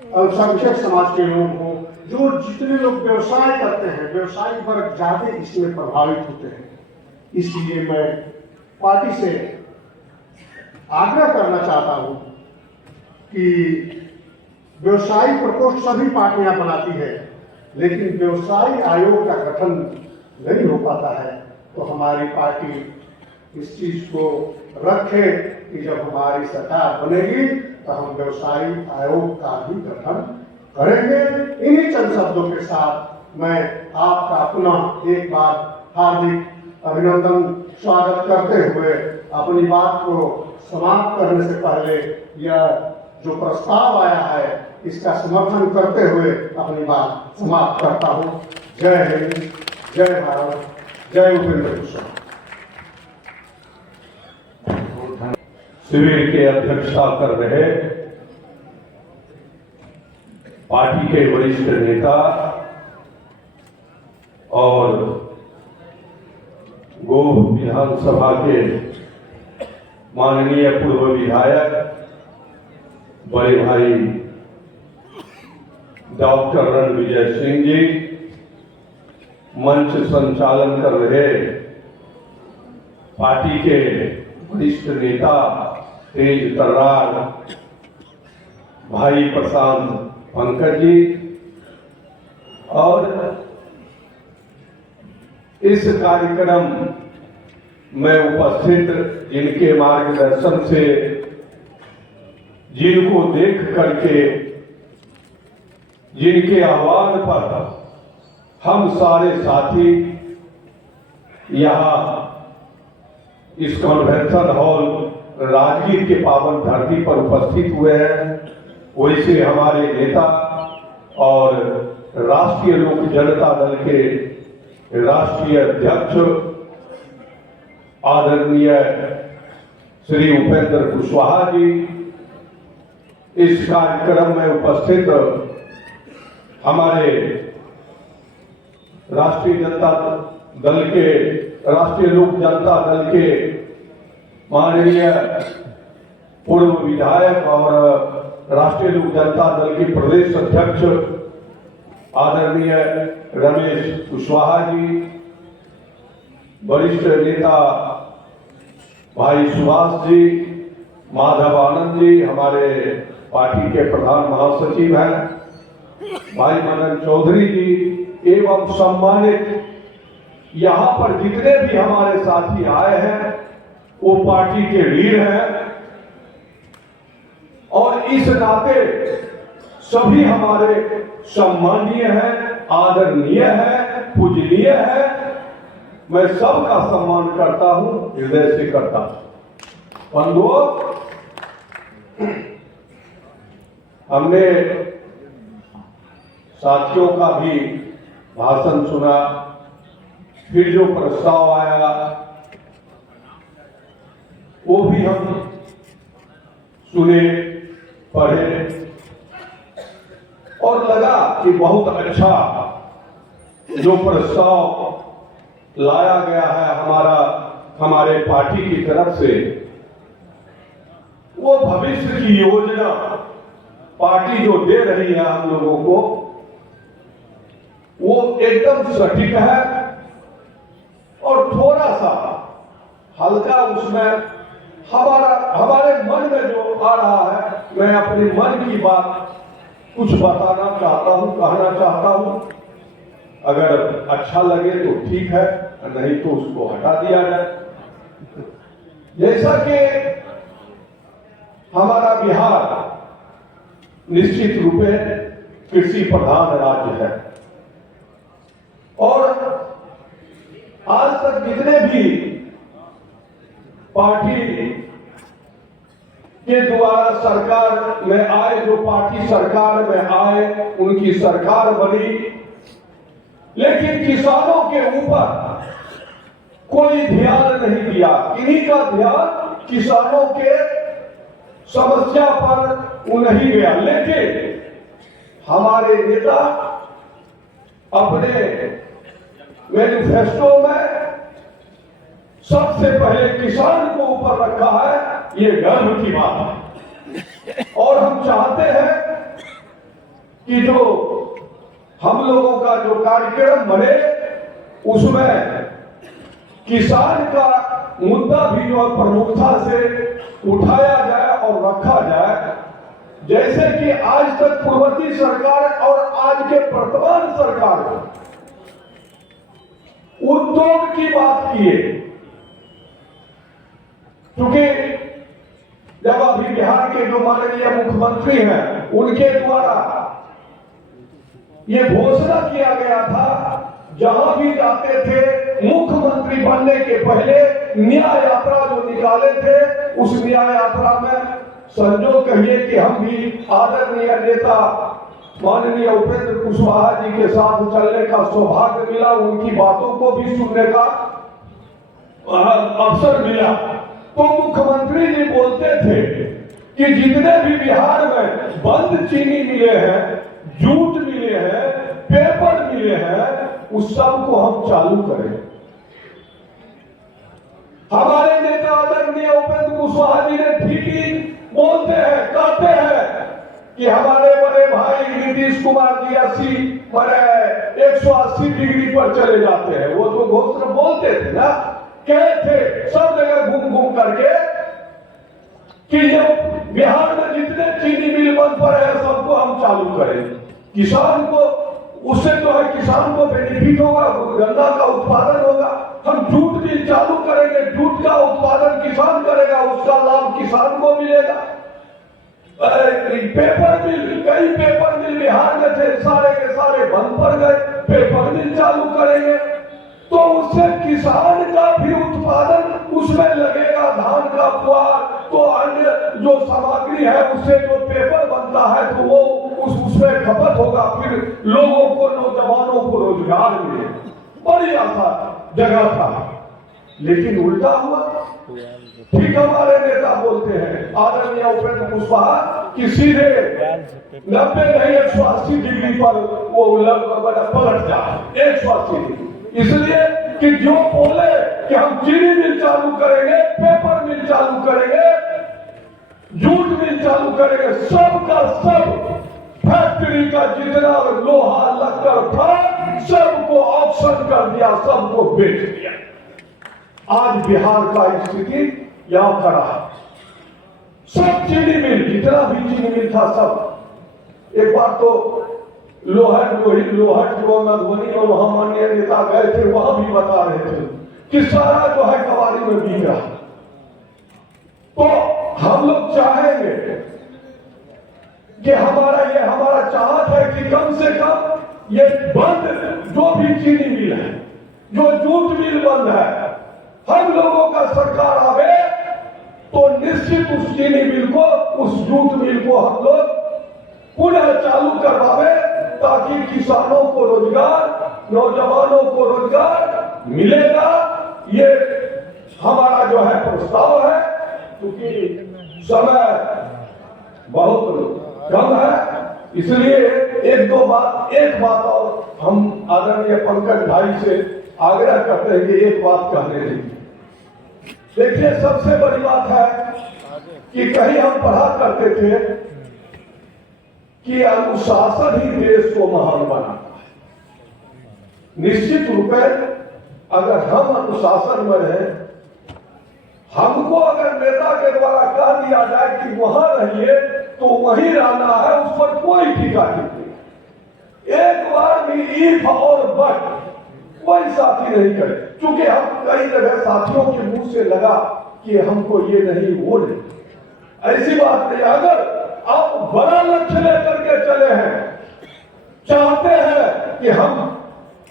अल्पसंख्यक समाज के लोग हो, जो जितने लोग व्यवसाय करते हैं, व्यवसायी वर्ग ज्यादा इसमें प्रभावित होते हैं। इसलिए मैं पार्टी से आग्रह करना चाहता हूं कि व्यवसायी प्रकोष्ठ सभी पार्टियां बनाती है, लेकिन व्यवसायी आयोग का गठन नहीं हो पाता है। तो हमारी पार्टी इस चीज को रखे कि जब हमारी सरकार बनेगी तो हम व्यवसायी आयोग का भी गठन करेंगे। इन्हीं चंद शब्दों के साथ मैं आपका पुनः एक बार हार्दिक अभिनंदन स्वागत करते हुए अपनी बात को समाप्त करने से पहले यह जो प्रस्ताव आया है इसका समर्थन करते हुए अपनी बात समाप्त करता हूँ। जय हिंद, जय भारत, जय उपेंद्र कुशवाहा। शिविर की अध्यक्षता कर रहे पार्टी के वरिष्ठ नेता और गोह विधानसभा के माननीय पूर्व विधायक बड़े भाई डॉक्टर रणविजय सिंह जी, मंच संचालन कर रहे पार्टी के वरिष्ठ नेता तेज तर्रार भाई प्रशांत पंकज जी, और इस कार्यक्रम में उपस्थित जिनके मार्गदर्शन से, जिनको देख करके, जिनके आह्वान पर हम सारे साथी यहाँ इस कन्वेंशन हॉल राजगीर के पावन धरती पर उपस्थित हुए हैं, वैसे हमारे नेता और राष्ट्रीय लोक जनता दल के राष्ट्रीय अध्यक्ष आदरणीय श्री उपेंद्र कुशवाहा जी, इस कार्यक्रम में उपस्थित हमारे राष्ट्रीय जनता दल के, राष्ट्रीय लोक जनता दल के माननीय पूर्व विधायक और राष्ट्रीय लोक जनता दल के प्रदेश अध्यक्ष आदरणीय रमेश कुशवाहा जी, वरिष्ठ नेता भाई सुभाष जी, माधव आनंद जी, हमारे पार्टी के प्रधान महासचिव हैं भाई मदन चौधरी जी, एवं सम्मानित यहाँ पर जितने भी हमारे साथी आए हैं वो पार्टी के वीर हैं, और इस नाते सभी हमारे सम्मानीय हैं, आदरणीय हैं, पूजनीय हैं। मैं सबका सम्मान करता हूं, हृदय से करता हूं। बंधुओं, हमने साथियों का भी भाषण सुना, फिर जो प्रस्ताव आया वो भी हम सुने, पढ़े, और लगा कि बहुत अच्छा जो प्रस्ताव लाया गया है हमारे पार्टी की तरफ से, वो भविष्य की योजना पार्टी जो दे रही है हम लोगों को, वो एकदम सटीक है, और थोड़ा सा हल्का उसमें हमारे मन में जो आ रहा है, मैं अपने मन की बात कुछ बताना चाहता हूं, कहना चाहता हूं। अगर अच्छा लगे तो ठीक है, नहीं तो उसको हटा दिया जाए। जैसा कि हमारा बिहार निश्चित रूप से कृषि प्रधान राज्य है, और आज तक जितने भी पार्टी के द्वारा सरकार में आए, जो पार्टी सरकार में आए, उनकी सरकार बनी, लेकिन किसानों के ऊपर कोई ध्यान नहीं दिया। इन्हीं का ध्यान किसानों के समस्या पर नहीं गया। लेकिन हमारे नेता अपने मैनिफेस्टो में सबसे पहले किसान को ऊपर रखा है, ये गर्व की बात है। और हम चाहते हैं कि जो हम लोगों का जो कार्यक्रम बने, उसमें किसान का मुद्दा भी जो प्रमुखता से उठाया जाए और रखा जाए। जैसे कि आज तक पूर्ववर्ती सरकार और आज के वर्तमान सरकार उद्योग की बात किए, क्योंकि जब अभी बिहार के जो माननीय मुख्यमंत्री हैं, उनके द्वारा ये घोषणा किया गया था, जहां भी जाते थे मुख्यमंत्री बनने के पहले न्याय यात्रा जो निकाले थे, उस न्याय यात्रा में संजोग कहिए कि हम भी आदरणीय नेता माननीय उपेंद्र कुशवाहा जी के साथ चलने का सौभाग्य मिला, उनकी बातों को भी सुनने का अवसर मिला। तो मुख्यमंत्री जी बोलते थे कि जितने भी बिहार में बंद चीनी मिले हैं, जूट मिले हैं, पेपर मिले हैं, उस सब को हम चालू करें। हमारे नेता आदरणीय उपेंद्र कुशवाहा जी ने ठीक ही बोलते हैं, कहते हैं कि हमारे बड़े भाई नीतीश कुमार जी 180 डिग्री पर चले जाते हैं। वो तो घोषणा बोलते थे ना, कहे थे सब जगह घूम घूम करके कि ये बिहार में जितने चीनी मिल बंद पर है सबको हम चालू करें। किसान को उससे जो है किसान को बेनिफिट होगा, गन्ना का उत्पादन होगा। हम जूट मिल चालू करेंगे, जूट का उत्पादन किसान करेगा, उसका लाभ किसान को मिलेगा। पेपर मिल, कई पेपर मिल बिहार में थे, सारे के सारे बंद पड़ गए, पेपर मिल चालू करेंगे तो उससे किसान का भी उत्पादन उसमें लगेगा, धान का पुआर तो अन्य जो सामग्री है उससे जो पेपर बनता है तो वो उसमें खपत होगा, फिर लोगों को, नौजवानों को रोजगार मिले। बड़ी आसान जगह था, लेकिन उल्टा हुआ। ठीक हमारे नेता बोलते हैं आदरणीय उपेंद्र कुशवाहा कि सीधे 90 नहीं 180 डिग्री पर वो पलट जाए, 180 डिग्री। इसलिए कि जो बोले कि हम चीनी मिल चालू करेंगे, पेपर मिल चालू करेंगे, जूट मिल चालू करेंगे, सब का सब फैक्ट्री का जितना लोहा लक्कड़ था सबको ऑप्शन कर दिया, सबको बेच दिया। आज बिहार का स्थिति यहां खड़ा है। सब चीनी मिल, जितना भी चीनी मिल था सब, एक बार तो लोहट जो मधुबनी में वहां माननीय नेता गए थे, वहां भी बता रहे थे कि सारा जो है कबाड़ी में बिक रहा। तो हम लोग चाहेंगे कि हमारा चाहत है कि कम से कम ये बंद जो भी चीनी मिल है, जो जूट मिल बंद है, हम लोगों का सरकार आवे तो निश्चित उस चीनी मिल को, उस जूट मिल को हम लोग पुनः चालू करवावे ताकि किसानों को रोजगार, नौजवानों को रोजगार मिलेगा। ये हमारा जो है प्रस्ताव है, क्योंकि समय बहुत कम है, इसलिए एक बात और हम आदरणीय पंकज भाई से आग्रह करते हैं कि एक बात कहने दीजिए। देखिए, सबसे बड़ी बात है कि कहीं हम पढ़ा करते थे कि अनुशासन ही देश को महान बनाता है। निश्चित रूप में अगर हम अनुशासन में रहें, हमको अगर नेता के द्वारा कह दिया जाए कि वहां रहिए तो वहीं रहना है, उस पर कोई टीका नहीं। एक बार भी ईफ और बट कोई साथी नहीं करे, क्योंकि हम कई जगह साथियों के मुंह से लगा कि हमको ये नहीं वो नहीं, ऐसी बात नहीं। अगर आप बड़ा लक्ष्य लेकर के चले हैं, चाहते हैं कि हम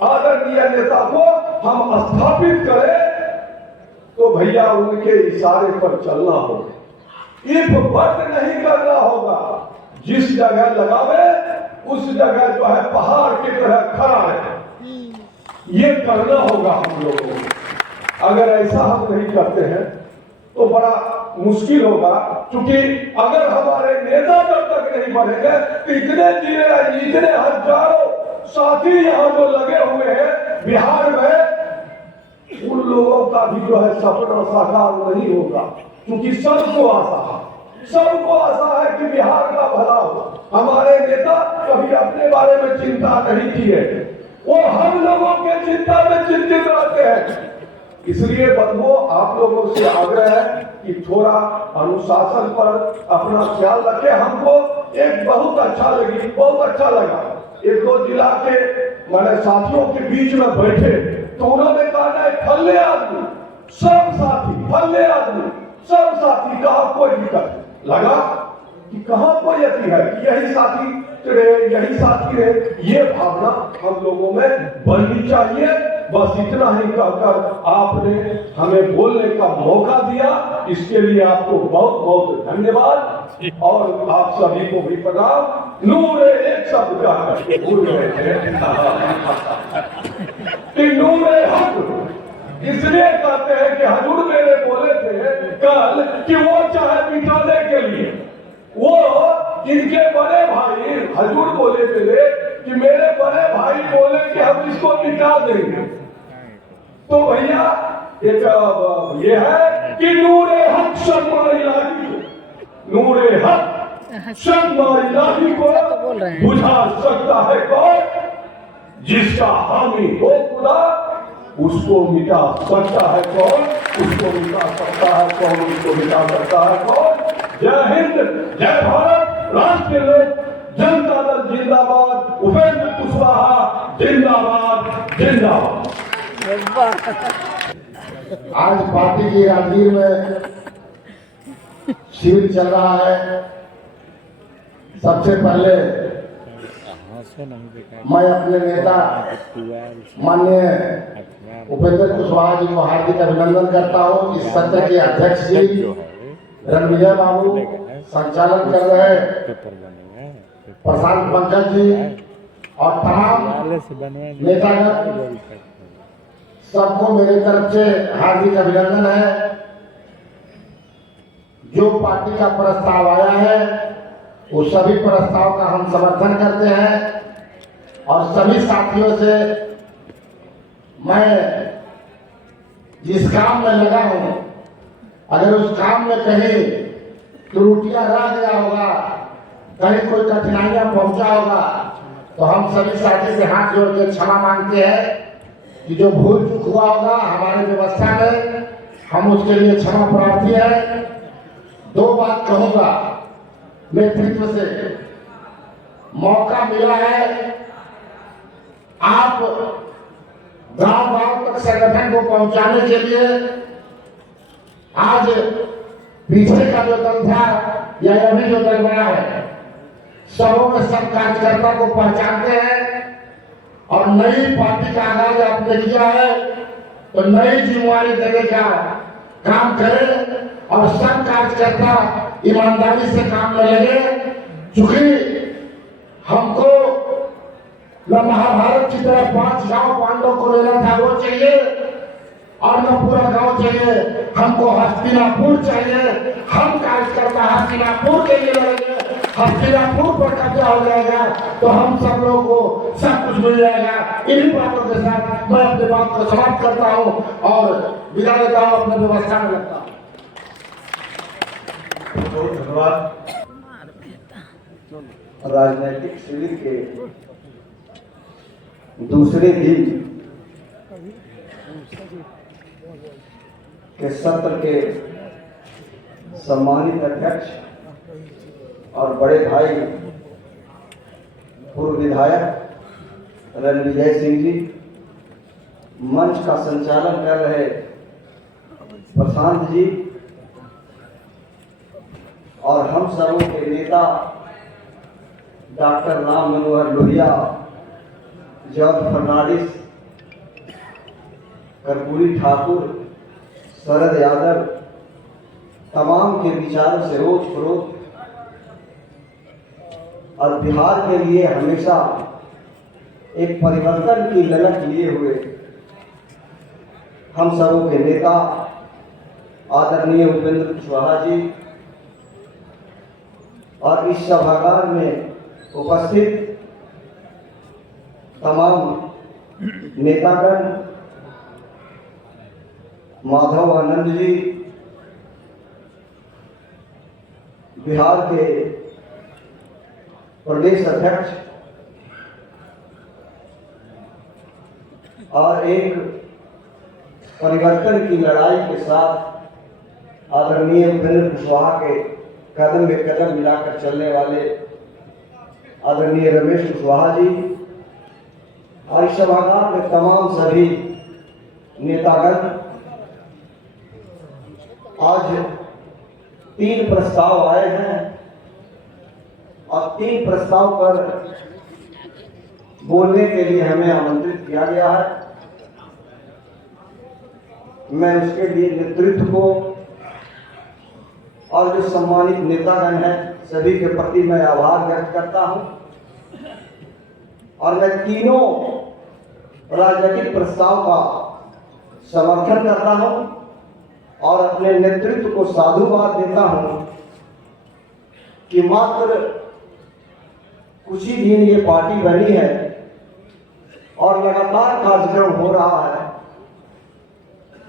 आदरणीय नेता को हम स्थापित करें, तो भैया उनके इशारे पर चलना होगा, इफ बट नहीं करना होगा। जिस जगह लगावे उस जगह जो है पहाड़ की तरह खड़ा है, ये करना होगा हम लोगों को। अगर ऐसा हम नहीं करते हैं तो बड़ा मुश्किल होगा, क्योंकि अगर हमारे नेता जब तक नहीं बढ़ेंगे तो इतने हजारों साथी यहाँ जो लगे हुए हैं बिहार में, उन लोगों का भी जो है सपना साकार नहीं होगा। क्योंकि सबको आशा है कि बिहार का भला हो। हमारे नेता कभी अपने बारे में चिंता नहीं की है, वो हम लोगों के चिंता में चिंतित रहते हैं। इसलिए बंधुओं, आप लोगों से आग्रह है कि थोड़ा अनुशासन पर अपना ख्याल रखें। हमको एक बहुत अच्छा लगा, एक दो जिला के मैंने साथियों के बीच में बैठे तो उन्होंने कहा फल्ले आदमी सब साथी कहा कोई दिक्कत लगा कि कहाँ कोई अति है कि यही साथी रहे। ये भावना हम लोगों में बननी चाहिए। बस इतना ही कहकर आपने हमें बोलने का मौका दिया, इसके लिए आपको बहुत बहुत धन्यवाद। और आप सभी को भी प्रणाम। नूर एक शब्द कहकर भूल गए थे कि नूर हक इसलिए कहते हैं कि हजूर मेरे बोले थे कल कि वो चाहे मिटाने के लिए, वो इनके बड़े भाई हजूर बोले थे कि मेरे बड़े भाई बोले कि हम इसको मिटा देंगे। तो भैया एक ये है कि नूरे हक शर्मा इलाही को, नूरे हक शर्मा इलाही को बुझा सकता है कौन? जिसका हामी हो खुदा, उसको मिटा सकता है कौन? उसको मिटा सकता है कौन? उसको मिटा सकता है कौन? जय हिंद, जय भारत, राष्ट्र के लोग, जनता दल जिंदाबाद, उपेंद्र कुशवाहा जिंदाबाद जिंदाबाद। आज पार्टी की राजगीर में शिविर चल रहा है। सबसे पहले मैं अपने नेता माननीय उपेंद्र कुशवाहा जी को हार्दिक अभिनंदन करता हूं। इस सत्र के अध्यक्ष जी रणविजय बाबू, संचालन कर रहे प्रशांत पंकज जी और तमाम नेतागण, सबको मेरी तरफ से हार्दिक अभिनंदन है। जो पार्टी का प्रस्ताव आया है वो सभी प्रस्ताव का हम समर्थन करते हैं और सभी साथियों से मैं जिस काम में लगा हूं, अगर उस काम में कहीं त्रुटियां रह गया होगा, कहीं कोई कठिनाइयां पहुंचा होगा, तो हम सभी साथी से हाथ जोड़ के क्षमा मांगते हैं कि जो भूल चूक हुआ होगा हमारी व्यवस्था में, हम उसके लिए क्षमा प्रार्थी है। दो बात कहूंगा नेतृत्व से, मौका मिला है, आप गांव-गांव तक संगठन को पहुंचाने के लिए आज पीछे का जो दल था या अभी जो दल बना है, सबों में सब कार्यकर्ता को पहचानते हैं और नई पार्टी का आगाज आपने किया है, तो नई जिम्मेवारी देने का काम करें और सब कार्यकर्ता ईमानदारी से काम में लगे। चूंकि हमको न महाभारत की तरह 5 गांव पांडव को लेना था, वो चाहिए, और न पूरा गांव चाहिए, हमको हस्तिनापुर चाहिए। हम कार्यकर्ता हस्तिनापुर के लिए लड़ेंगे। हस्तिनापुर पर कब्जा हो जाएगा तो हम सब लोगों को सब कुछ मिल जाएगा। इन्हीं बातों के साथ मैं अपनी बात को समाप्त करता हूं और विदा लेता हूं, अपने व्यवस्था में लगता हूं। बहुत धन्यवाद। राजनीतिक शिविर के दूसरे दिन के सत्र के सम्मानित अध्यक्ष और बड़े भाई पूर्व विधायक रणविजय सिंह जी, मंच का संचालन कर रहे प्रशांत जी और हम सबों के नेता डॉक्टर राम मनोहर लोहिया, जॉर्ज फर्नांडिस, कर्पूरी ठाकुर, शरद यादव, तमाम के विचारों से रोज फरोज और बिहार के लिए हमेशा एक परिवर्तन की ललक लिए हुए हम सबों के नेता आदरणीय उपेंद्र कुशवाहा जी और इस सभागार में उपस्थित तमाम नेतागण, माधव आनंद जी, बिहार के प्रदेश अध्यक्ष और एक परिवर्तन की लड़ाई के साथ आदरणीय उपेंद्र कुशवाहा के कदम में कदम मिलाकर चलने वाले आदरणीय रमेश कुशवाहा जी और इस सभागार में तमाम सभी नेतागण, आज 3 प्रस्ताव आए हैं और 3 प्रस्ताव पर बोलने के लिए हमें आमंत्रित किया गया है। मैं उसके लिए नेतृत्व को और जो सम्मानित नेतागण हैं सभी के प्रति मैं आभार व्यक्त करता हूं। और मैं तीनों राजनीतिक प्रस्ताव का समर्थन करता हूं और अपने नेतृत्व को साधुवाद देता हूं कि मात्र कुछ ही दिन ये पार्टी बनी है और लगातार कार्यक्रम हो रहा है,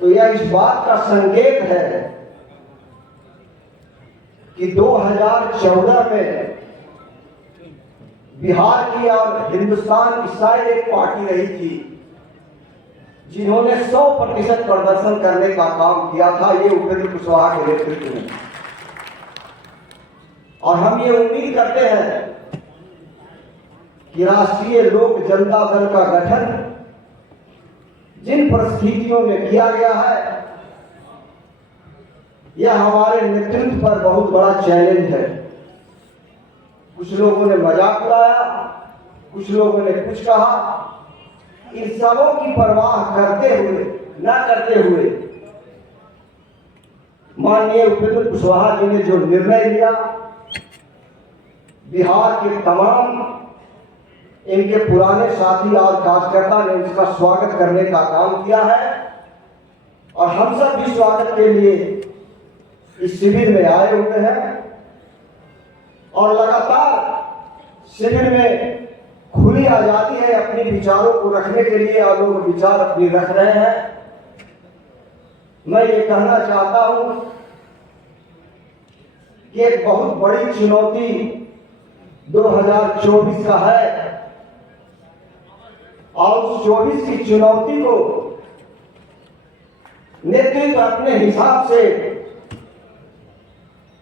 तो यह इस बात का संकेत है कि 2014 में बिहार की और हिंदुस्तान की शायद एक पार्टी रही थी जिन्होंने 100% प्रदर्शन करने का काम किया था, ये उपेंद्र कुशवाहा के नेतृत्व में। और हम ये उम्मीद करते हैं कि राष्ट्रीय लोक जनता दल का गठन जिन परिस्थितियों में किया गया है, यह हमारे नेतृत्व पर बहुत बड़ा चैलेंज है। कुछ लोगों ने मजाक उड़ाया, कुछ लोगों ने कुछ कहा, इन सबों की परवाह करते हुए न करते हुए माननीय उपेंद्र कुशवाहा जी ने जो निर्णय लिया, बिहार के तमाम इनके पुराने साथी और कार्यकर्ता ने इसका स्वागत करने का काम किया है और हम सब भी स्वागत के लिए इस शिविर में आए हुए हैं। और लगातार शिविर में खुली आजादी है अपने विचारों को रखने के लिए और लोग विचार अपनी रख रहे हैं। मैं ये कहना चाहता हूं कि एक बहुत बड़ी चुनौती 2024 का है और उस 24 की चुनौती को नेतृत्व अपने हिसाब से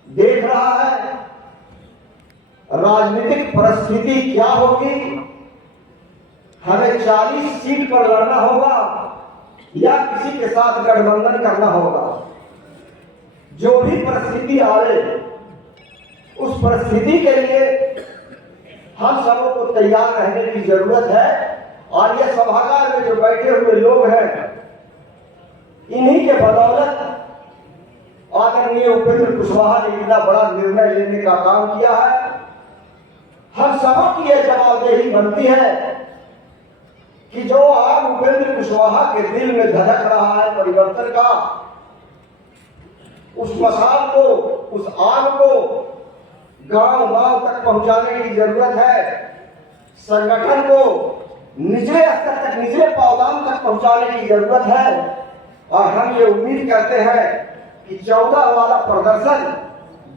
देख रहा है। राजनीतिक परिस्थिति क्या होगी, हमें 40 सीट पर लड़ना होगा या किसी के साथ गठबंधन करना होगा। जो भी परिस्थिति आए उस परिस्थिति के लिए हम सबों को तैयार रहने की जरूरत है। और ये सभागार में जो बैठे हुए लोग हैं, इन्हीं के बदौलत आदरणीय उपेंद्र कुशवाहा ने इतना बड़ा निर्णय लेने का काम किया है। हम सबों की यह जवाबदेही बनती है कि जो आग उपेंद्र कुशवाहा के दिल में धधक रहा है परिवर्तन का, उस मसाल को, उस आग को गांव-गांव तक पहुंचाने की जरूरत है। संगठन को निचले स्तर तक, निचले पावदान तक पहुंचाने की जरूरत है। और हम ये उम्मीद करते हैं कि 14 वाला प्रदर्शन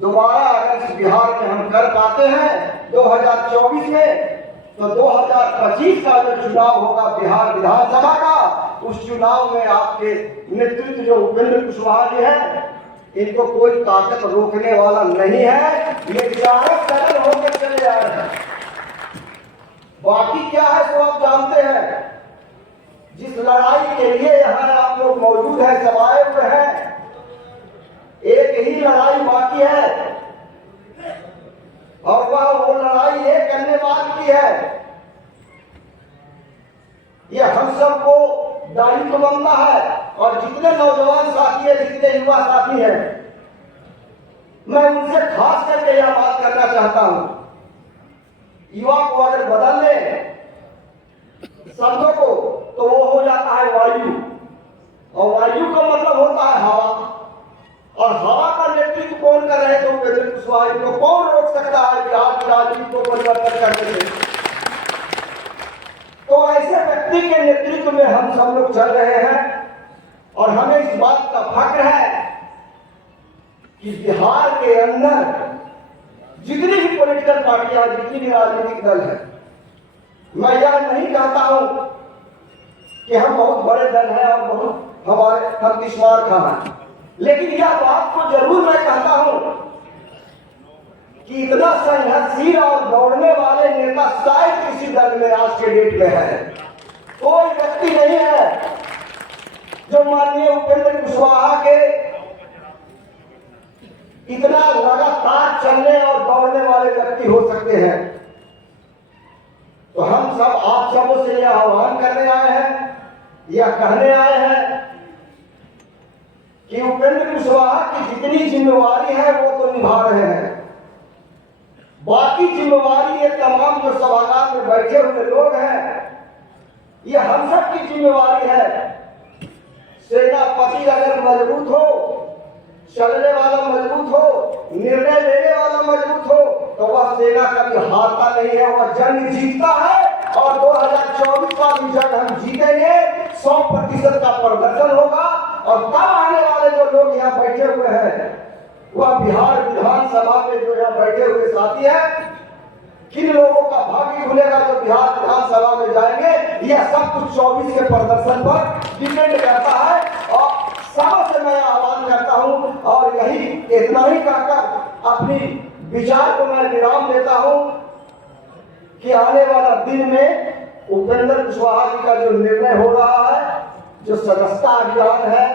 दोबारा अगर इस बिहार में हम कर पाते हैं 2024 में, तो 2025 का जो चुनाव होगा बिहार विधानसभा का, उस चुनाव में आपके नेतृत्व जो उपेंद्र कुशवाहा जी हैं, इनको कोई ताकत रोकने वाला नहीं है। ये चारों सरल होकर चले आ रहे हैं। बाकी क्या है तो आप जानते हैं। जिस लड़ाई के लिए यहाँ आप लोग मौजूद हैं, सब आए हुए हैं, एक ही लड़ाई बाकी है और वह वो लड़ाई एक धन्यवाद की है। ये हम सबको दायित्व बनता है। और जितने नौजवान साथी है, जितने युवा साथी हैं, मैं उनसे खास करके यह बात करना चाहता हूं, युवा को अगर बदल ले शब्दों को तो वो हो जाता है वायु, और वायु का मतलब होता है हवा। और हवा का नेतृत्व कौन कर रहे तो उपेंद्र कुशवाहा को कौन रोक सकता है बिहार की राजनीति को परिवर्तन करने में। तो ऐसे व्यक्ति के नेतृत्व में हम सब लोग चल रहे हैं और हमें इस बात का फक्र है कि बिहार के अंदर जितनी भी पॉलिटिकल पार्टियां, जितनी भी राजनीतिक दल है, मैं यह नहीं कहता हूं कि हम बहुत बड़े दल हैं और बहुत हम तिस्मार खां हैं, लेकिन यह बात को जरूर मैं कहता हूं कि इतना संघर्षशील और दौड़ने वाले नेता शायद किसी दल में आज के डेट में है। कोई व्यक्ति नहीं है जो माननीय उपेंद्र कुशवाहा के इतना लगातार चलने और दौड़ने वाले व्यक्ति हो सकते हैं। तो हम सब आप सबों से यह आह्वान करने आए हैं, यह कहने आए हैं कि उपेंद्र कुशवाहा की जितनी जिम्मेवारी है वो तो निभा रहे हैं, बाकी जिम्मेवारी ये तमाम जो सभागार में बैठे हुए लोग हैं, ये हम सब की जिम्मेवारी है। सेनापति अगर मजबूत हो, चलने वाला मजबूत हो, निर्णय लेने वाला मजबूत हो, तो वह सेना कभी हारता नहीं है, वह जंग जीतता है। और 2024 का भी जंग हम जीतेंगे, 100% का प्रदर्शन होगा। और तब आने वाले जो लोग यहाँ बैठे हुए हैं, वह बिहार विधानसभा में जो यहाँ बैठे हुए साथी हैं, किन लोगों का भाग्य खुलेगा जो बिहार विधानसभा में जाएंगे, यह सब कुछ 24 के प्रदर्शन पर डिपेंड करता है। और सबसे मैं आह्वान करता हूं और यही इतना ही कहकर अपनी विचार को मैं विराम देता हूं कि आने वाला दिन में उपेंद्र कुशवाहा जी का जो निर्णय हो रहा है, जो सदस्यता अभियान है,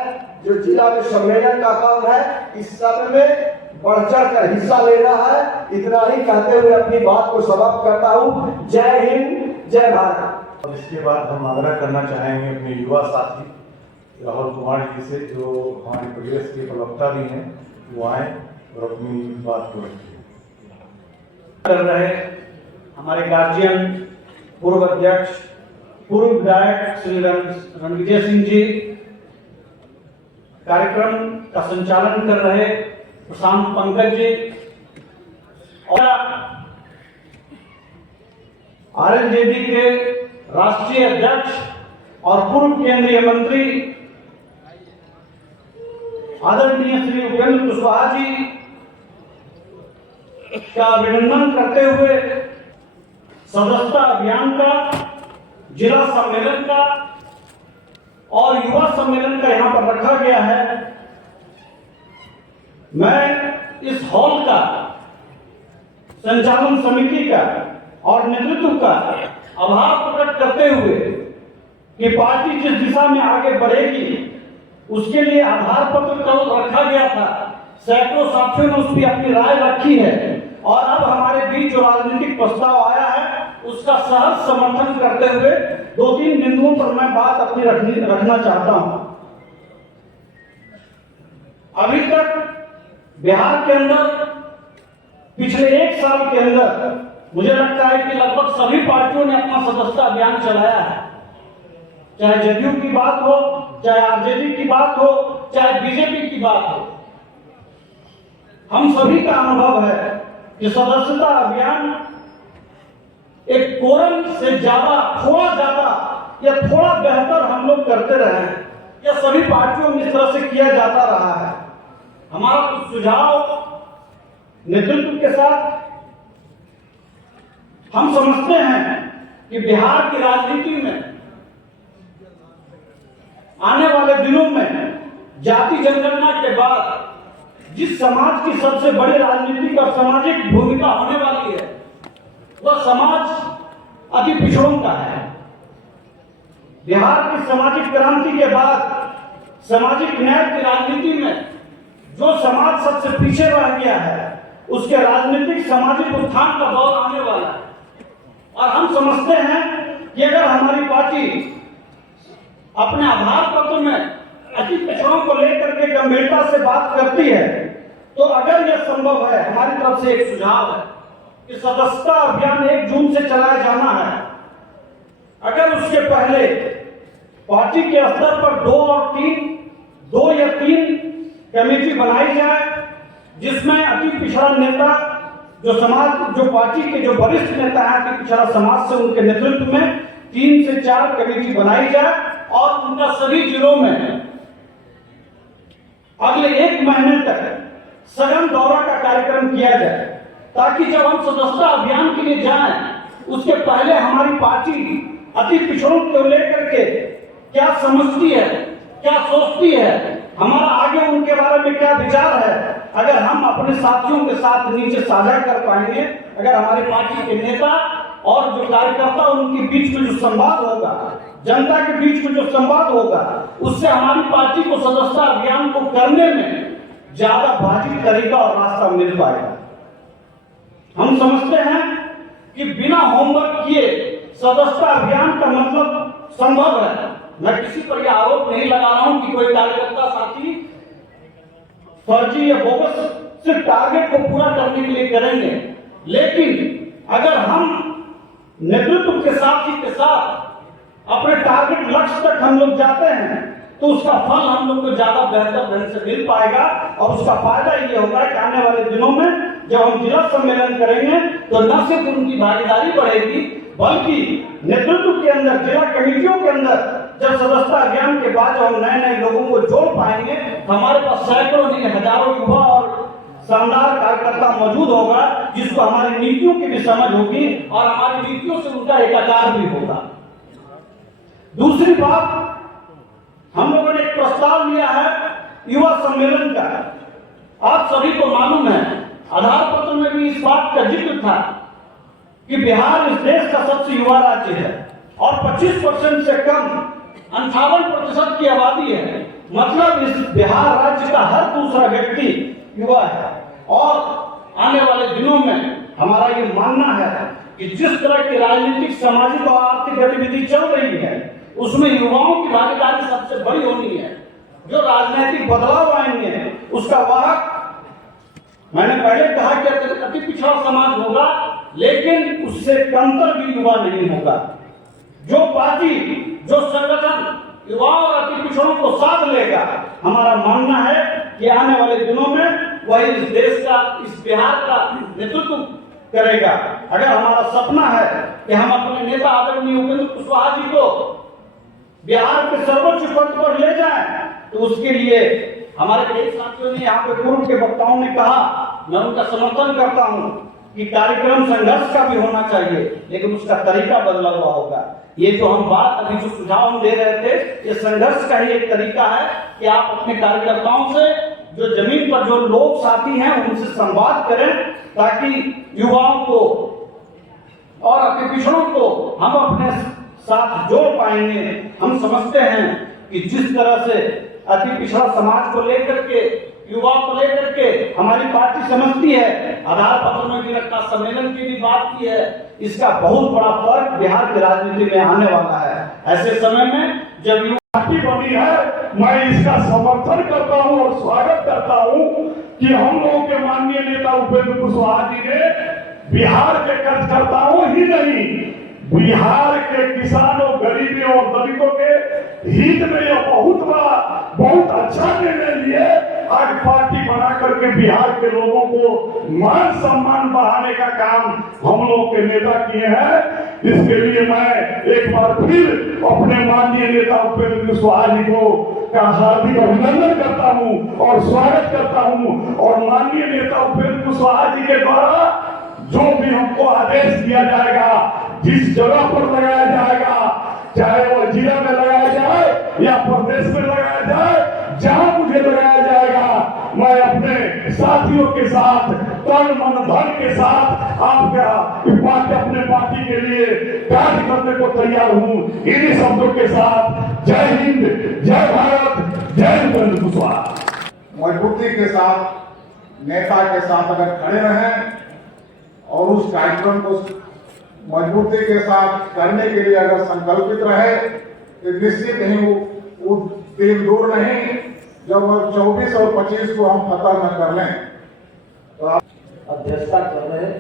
जो जिला में सम्मेलन का काम है, इस सब में बढ़ चढ़ कर हिस्सा ले रहा है। इतना ही कहते हुए अपनी बात को समाप्त करता हूँ। जय हिंद, जय भारत। और इसके बाद हम आग्रह करना चाहेंगे अपने युवा साथी राहुल कुमार जी से, जो हमारे प्रदेश के प्रवक्ता भी हैं, वो आए और अपनी बात को रखें। कर रहे हमारे गार्जियन, पूर्व अध्यक्ष, पूर्व विधायक श्री रणविजय सिंह जी, कार्यक्रम का संचालन कर रहे प्रशांत पंकज जी और आरएलजेडी के राष्ट्रीय अध्यक्ष और पूर्व केंद्रीय मंत्री आदरणीय श्री उपेंद्र कुशवाहा जी का अभिनंदन करते हुए सदस्यता अभियान का, जिला सम्मेलन का और युवा सम्मेलन का यहां पर रखा गया है। मैं इस हॉल का, संचालन समिति का और नेतृत्व का आभार प्रकट करते हुए कि पार्टी जिस दिशा में आगे बढ़ेगी उसके लिए आधार पत्र कल रखा गया था, सैकड़ों साथियों ने उस पर अपनी राय रखी है और अब हमारे बीच जो राजनीतिक प्रस्ताव आया है उसका सहज समर्थन करते हुए 2-3 बिंदुओं पर मैं बात अपनी रखना चाहता हूं। अभी तक बिहार के अंदर पिछले 1 साल के अंदर मुझे लगता है कि लगभग सभी पार्टियों ने अपना सदस्यता अभियान चलाया है, चाहे जदयू की बात हो, चाहे आरजेडी की बात हो, चाहे बीजेपी की बात हो। हम सभी का अनुभव है कि सदस्यता अभियान एक कोरम से ज्यादा, थोड़ा ज्यादा या थोड़ा बेहतर हम लोग करते रहे हैं, या सभी पार्टियों में इस तरह से किया जाता रहा है। हमारा कुछ सुझाव नेतृत्व के साथ, हम समझते हैं कि बिहार की राजनीति में आने वाले दिनों में जाति जनगणना के बाद जिस समाज की सबसे बड़ी राजनीतिक और सामाजिक भूमिका होने वाली है वह समाज अति पिछड़ों का है। बिहार की सामाजिक क्रांति के बाद सामाजिक न्याय की राजनीति में जो समाज सबसे पीछे रह गया है उसके राजनीतिक सामाजिक उत्थान का दौर आने वाला है। और हम समझते हैं कि अगर हमारी पार्टी अपने आधार पत्र में अति पिछड़ों को लेकर के गंभीरता से बात करती है, तो अगर यह संभव है, हमारी तरफ से एक सुझाव है कि सदस्यता अभियान 1 जून से चलाया जाना है। अगर उसके पहले पार्टी के स्तर पर 2 या 3 कमेटी बनाई जाए, जिसमें अति पिछड़ा नेता, जो पार्टी के जो वरिष्ठ नेता हैं अति पिछड़ा समाज से, उनके नेतृत्व में 3 से 4 कमेटी बनाई जाए और उनका सभी जिलों में अगले 1 महीने तक सघन दौरा का कार्यक्रम किया जाए, ताकि जब हम सदस्यता अभियान के लिए जाएं उसके पहले हमारी पार्टी अति पिछड़ों को लेकर के क्या समझती है, क्या सोचती है, हमारा आगे उनके बारे में क्या विचार है, अगर हम अपने साथियों के साथ नीचे साझा कर पाएंगे, अगर हमारी पार्टी के नेता और जो कार्यकर्ता उनके बीच में जो संवाद होगा, जनता के बीच में जो संवाद होगा, उससे हमारी पार्टी को सदस्यता अभियान को करने में ज्यादा वाजिब तरीका और रास्ता मिल पाएगा। हम समझते हैं कि बिना होमवर्क किए सदस्यता अभियान का मतलब संभव है। मैं किसी पर यह आरोप नहीं लगा रहा हूं कि कोई कार्यकर्ता साथी फर्जी या बोगस सिर्फ टारगेट को पूरा करने के लिए करेंगे, लेकिन अगर हम नेतृत्व के साथ ही के साथ अपने टारगेट लक्ष्य तक हम लोग जाते हैं तो उसका फल हम लोग को ज्यादा बेहतर ढंग से मिल पाएगा। और उसका फायदा ये होगा कि आने वाले दिनों में जब हम जिला सम्मेलन करेंगे तो न सिर्फ उनकी भागीदारी बढ़ेगी, बल्कि नेतृत्व के अंदर, जिला कमेटियों के अंदर जब सदस्यता अभियान के बाद हम नए नए लोगों को जोड़ पाएंगे, हमारे पास सैकड़ों नहीं हजारों युवा और शानदार कार्यकर्ता मौजूद होगा, जिसको हमारी नीतियों की भी समझ होगी और हमारी नीतियों से उनका एकाकार भी होगा। दूसरी बात, हम लोगों ने एक प्रस्ताव लिया है युवा सम्मेलन का। आप सभी को मालूम है, आधार पत्र में भी इस बात का जिक्र था कि बिहार इस देश का सबसे युवा राज्य है और 25% से कम 58% की आबादी है। मतलब इस बिहार राज्य का हर दूसरा व्यक्ति युवा है। और आने वाले दिनों में हमारा ये मानना है कि जिस तरह की राजनीतिक, सामाजिक और आर्थिक गतिविधि चल रही है उसमें युवाओं की भागीदारी सबसे बड़ी होनी है। जो राजनीतिक बदलाव आएंगे उसका वाहक, मैंने पहले कहा कि अति पिछड़ा समाज होगा, लेकिन उससे कमतर भी युवा नहीं होगा। जो पार्टी, जो संगठन युवाओं और अति पिछड़ों को साथ लेगा, हमारा मानना है कि आने वाले दिनों में वही इस देश का, इस बिहार का नेतृत्व करेगा। अगर हमारा सपना है कि हम अपने नेता आदरणीय उपेंद्र कुशवाहा जी को बिहार के सर्वोच्च पद पर ले जाएं, तो उसके लिए हमारे कई साथियों ने, यहाँ पे पूर्व के वक्ताओं ने कहा, मैं उनका समर्थन करता हूँ कि कार्यक्रम संघर्ष का भी होना चाहिए, लेकिन उसका तरीका बदला हुआ होगा। ये जो हम बात, अभी जो सुझाव हम दे रहे थे, ये संघर्ष का ही एक तरीका है कि आप अपने कार्यकर्ताओं से, जो जमीन पर जो लोग साथी हैं, उनसे संवाद करें, ताकि युवाओं को और अति पिछड़ों को हम अपने साथ जोड़ पाएंगे। हम समझते हैं कि जिस तरह से अति पिछड़ा समाज को लेकर के, युवा को लेकर के हमारी पार्टी समझती है, आधार पत्र में भी रखा, सम्मेलन की भी बात की है, इसका बहुत बड़ा फर्क बिहार की राजनीति में आने वाला है। ऐसे समय में जब युवा पार्टी बनी है, मैं इसका समर्थन करता हूं और स्वागत करता हूं कि हम लोगों के माननीय नेता उपेंद्र कुशवाहा जी ने बिहार के कार्यकर्ताओं ही नहीं, बिहार के किसानों, गरीबों और दलितों के हित में यह बहुत बड़ा, बहुत अच्छा निर्णय लिए। आज पार्टी बना करके बिहार के लोगों को मान सम्मान बढ़ाने का काम हम लोग के नेता किए हैं। इसके लिए मैं एक बार फिर अपने माननीय नेता उपेंद्र कुशवाहा जी को का हार्दिक अभिनंदन करता हूं और स्वागत करता हूं। और माननीय नेता उपेंद्र कुशवाहा जी के द्वारा जो भी हमको आदेश दिया जाएगा, जिस जगह पर लगाया जाएगा, चाहे वो जिला में लगाया जाए या प्रदेश में लगाया जाए, जहां मुझे लगाया जाएगा, मैं अपने साथियों के साथ, तन मन धन के साथ आपका अपने पार्टी के लिए कार्य करने को तैयार हूं। इन्हीं शब्दों के साथ जय हिंद, जय भारत, जय उपेंद्र कुशवाहा। मजबूती के साथ, नेता के साथ अगर खड़े रहें और उस कार्यक्रम को मजबूती के साथ करने के लिए अगर संकल्पित रहे, तो निश्चित ही वो दिन दूर नहीं जब 24 और 25 को हम फतह न कर लें। तो अध्यक्षता कर रहे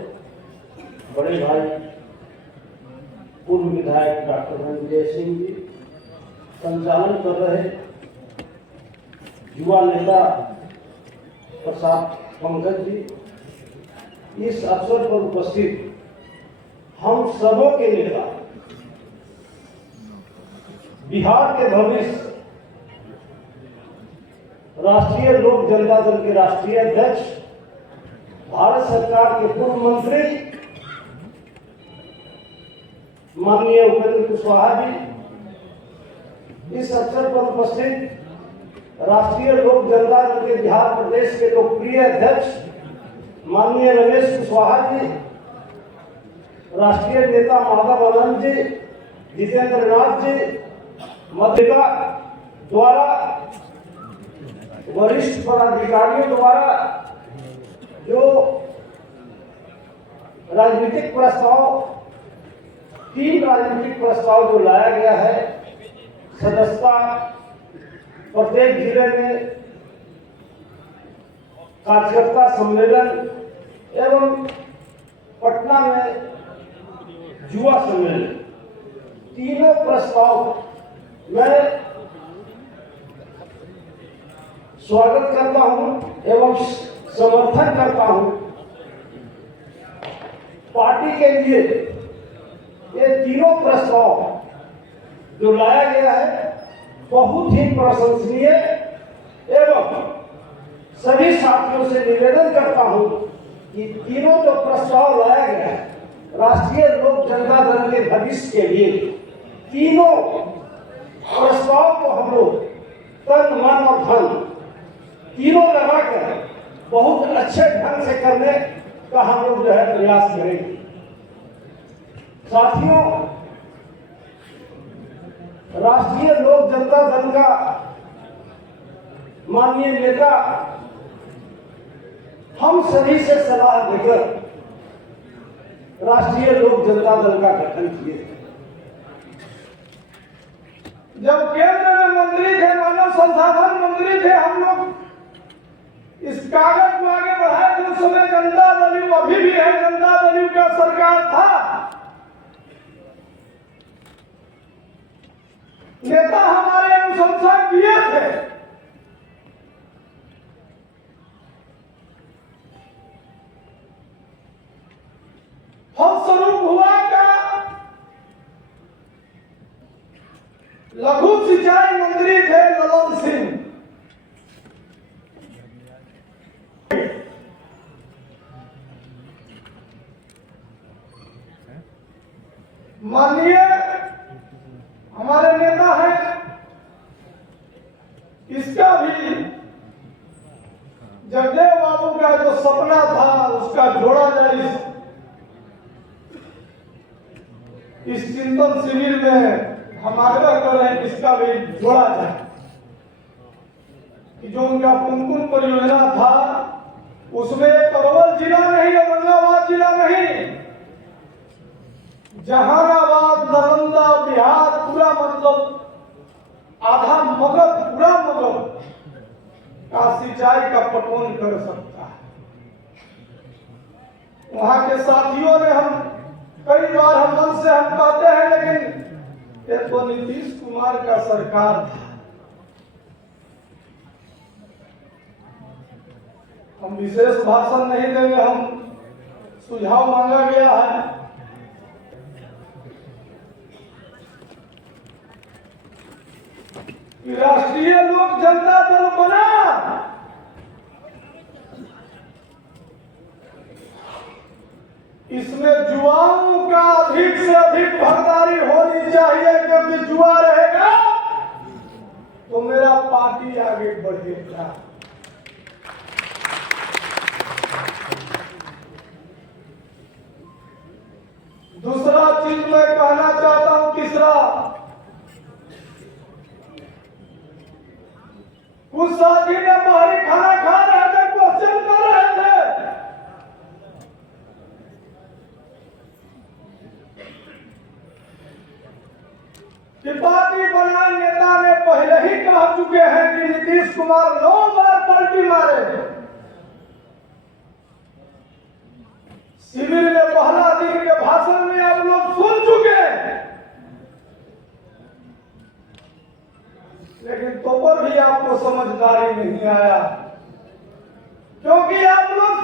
बड़े भाई पूर्व विधायक डॉक्टर रणजय सिंह जी, संचालन कर रहे युवा नेता प्रसाद पंकज जी, इस अवसर पर उपस्थित हम सबों के नेता, बिहार के भविष्य राष्ट्रीय लोक जनता दल के राष्ट्रीय अध्यक्ष, भारत सरकार के पूर्व मंत्री माननीय उपेंद्र कुशवाहा जी, इस अवसर पर उपस्थित राष्ट्रीय लोक जनता दल के बिहार प्रदेश के लोकप्रिय अध्यक्ष माननीय रमेश कुशवाहा जी, राष्ट्रीय नेता माधव आनंद जी, जितेंद्र नाथ जी, मध्यता द्वारा वरिष्ठ पदाधिकारियों द्वारा जो राजनीतिक प्रस्ताव, 3 राजनीतिक प्रस्ताव जो लाया गया है, सदस्यता प्रत्येक जिले में कार्यकर्ता सम्मेलन एवं पटना में युवा सम्मेलन, तीनों प्रस्ताव मैं स्वागत करता हूं एवं समर्थन करता हूं। पार्टी के लिए ये तीनों प्रस्ताव जो लाया गया है बहुत ही प्रशंसनीय एवं सभी साथियों से निवेदन करता हूं कि तीनों जो प्रस्ताव लाया गया है राष्ट्रीय लोक जनता दल के भविष्य के लिए, तीनों प्रस्ताव को हम लोग तन मन और धन तीनों लगाकर बहुत अच्छे ढंग से करने का हम लोग जो है प्रयास करेंगे। साथियों, राष्ट्रीय लोक जनता दल का माननीय नेता हम सभी से सलाह लेकर राष्ट्रीय लोक जनता दल का गठन किए। जब केंद्र में मंत्री थे, मानव संसाधन मंत्री थे, हम लोग इस कागज को आगे बढ़ाए थे। उस समय जनता दल अभी भी है, जनता दल का सरकार था। नेता हमारे अनुशंसा किए थे। फलस्वरूप हुआ का लघु सिंचाई मंत्री थे ललन सिंह। माननीय हमारे नेता हैं, इसका भी जगदेव बाबू का जो सपना था उसका जोड़ा जाए इस चिंतन शिविर में हम आग्रह कर रहे हैं कि इसका भी जोड़ा जाए कि जो उनका कुमकुम परियोजना था उसमें अरवल जिला नहीं, औरंगाबाद जिला नहीं, जहानाबाद, नालंदा, बिहार पूरा मतलब आधा मगध, पूरा मगध का सिंचाई का पटवन कर सकता है। वहां के साथियों ने हम कई बार हम मन से हम कहते हैं, लेकिन ये तो नीतीश कुमार का सरकार था। हम विशेष भाषण नहीं देंगे, हम सुझाव मांगा गया है। राष्ट्रीय लोक जनता दल बना, इसमें युवाओं का अधिक से अधिक भागीदारी होनी चाहिए, क्योंकि युवा रहेगा तो मेरा पार्टी आगे बढ़ेगा। दूसरा चीज मैं कहना चाहता हूं, तीसरा, कुछ साथी ने बाहरी खाना खा रहे थे, क्वेश्चन कर रहे थे कि पार्टी बनाए नेता ने पहले ही कह चुके हैं कि नीतीश कुमार 9 बार पलटी मारे। शिविर में पहला दिन के भाषण में आप लोग सुन चुके हैं, लेकिन तो पर भी आपको समझदारी नहीं आया, क्योंकि आप लोग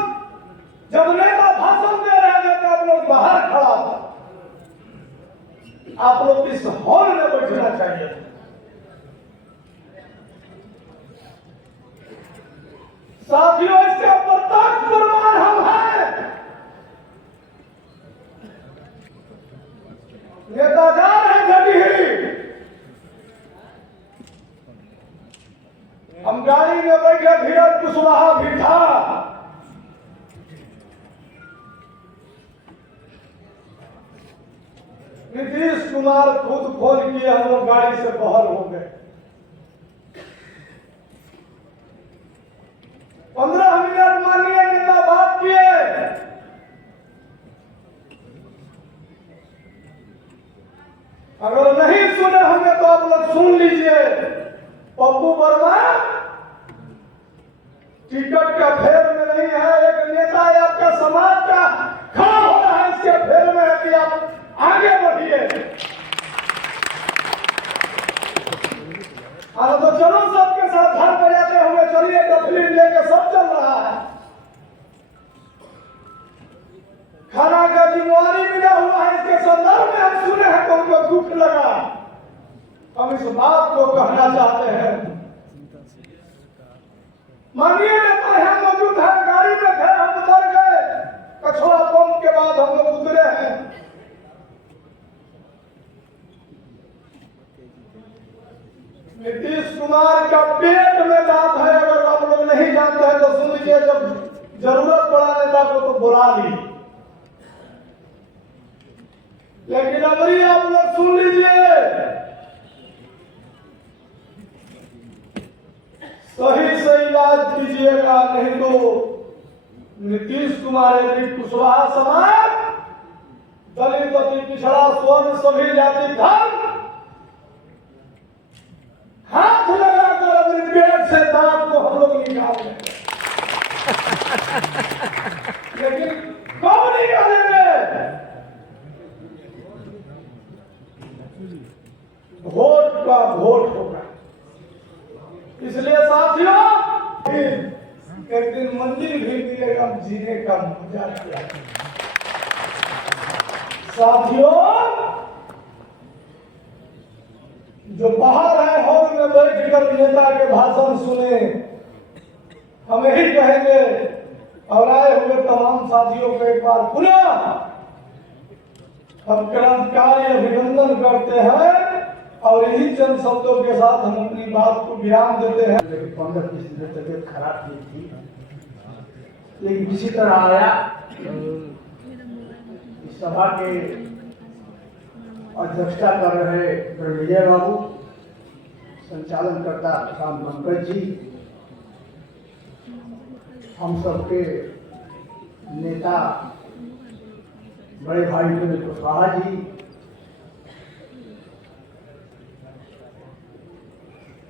जब नेता भाषण दे रहे थे तो आप लोग बाहर खड़ा था। आप लोग इस हॉल में बैठना चाहिए। साथियों, इसका प्रत्यक्ष प्रमाण हम हैं। नेता जा रहे जगह, हम गाड़ी में बैठे, धीरज कुशवाहा भी था। नीतीश कुमार खुद खोल किए, हम लोग गाड़ी से बाहर हो गए। 15 मिनट माननीय नेता बात किए, अगर नहीं सुने होंगे तो आप लोग सुन लीजिए। पप्पू वर्मा टिकट का फेर में खाना का जिम्मेवारी मिला हुआ है, इसके संदर्भ में हम सुने हैं तो हमको दुख लगा। हम इस बात को कहना चाहते हैं, माननीय नेता यहाँ मौजूद है, गाड़ी में थे, हम उतर गए, कछुआ पंप के बाद हम लोग उतरे हैं। नीतीश कुमार का पेट में दांत है, अगर आप लोग नहीं जानते हैं तो सुन लीजिए, जब जरूरत पड़ा नेता को तो बुला ली, लेकिन अभी आप लोग सुन लीजिए, सही से इलाज कीजिएगा, नहीं तो नीतीश कुमार यदि कुशवाहा समाज, दलित अति पिछड़ा स्वर्ण सभी जाति धर्म हाथ लगाकर अपने पेट से दांत को हम लोग निकाल लेंगे। लेकिन कब निकालेंगे? वोट का वोट होगा। इसलिए साथियों, एक दिन मंदिर भी मिलेगा, जीने का मजा किया। साथियों, जो बाहर है हॉल में बैठकर नेता के भाषण सुने, हम यही कहेंगे और आए हुए तमाम साथियों को एक बार पुनः हम क्रांतिकारी अभिनंदन करते हैं और इन्हीं चंद शब्दों के साथ हम अपनी बात को विराम देते हैं। 15-20 दिन तबियत खराब हुई थी, लेकिन किसी तरह आया। इस सभा के अध्यक्षता कर रहे विजय बाबू, संचालनकर्ता राम पंकज जी, हम सबके नेता बड़े भाई विनोद कुशवाहा जी,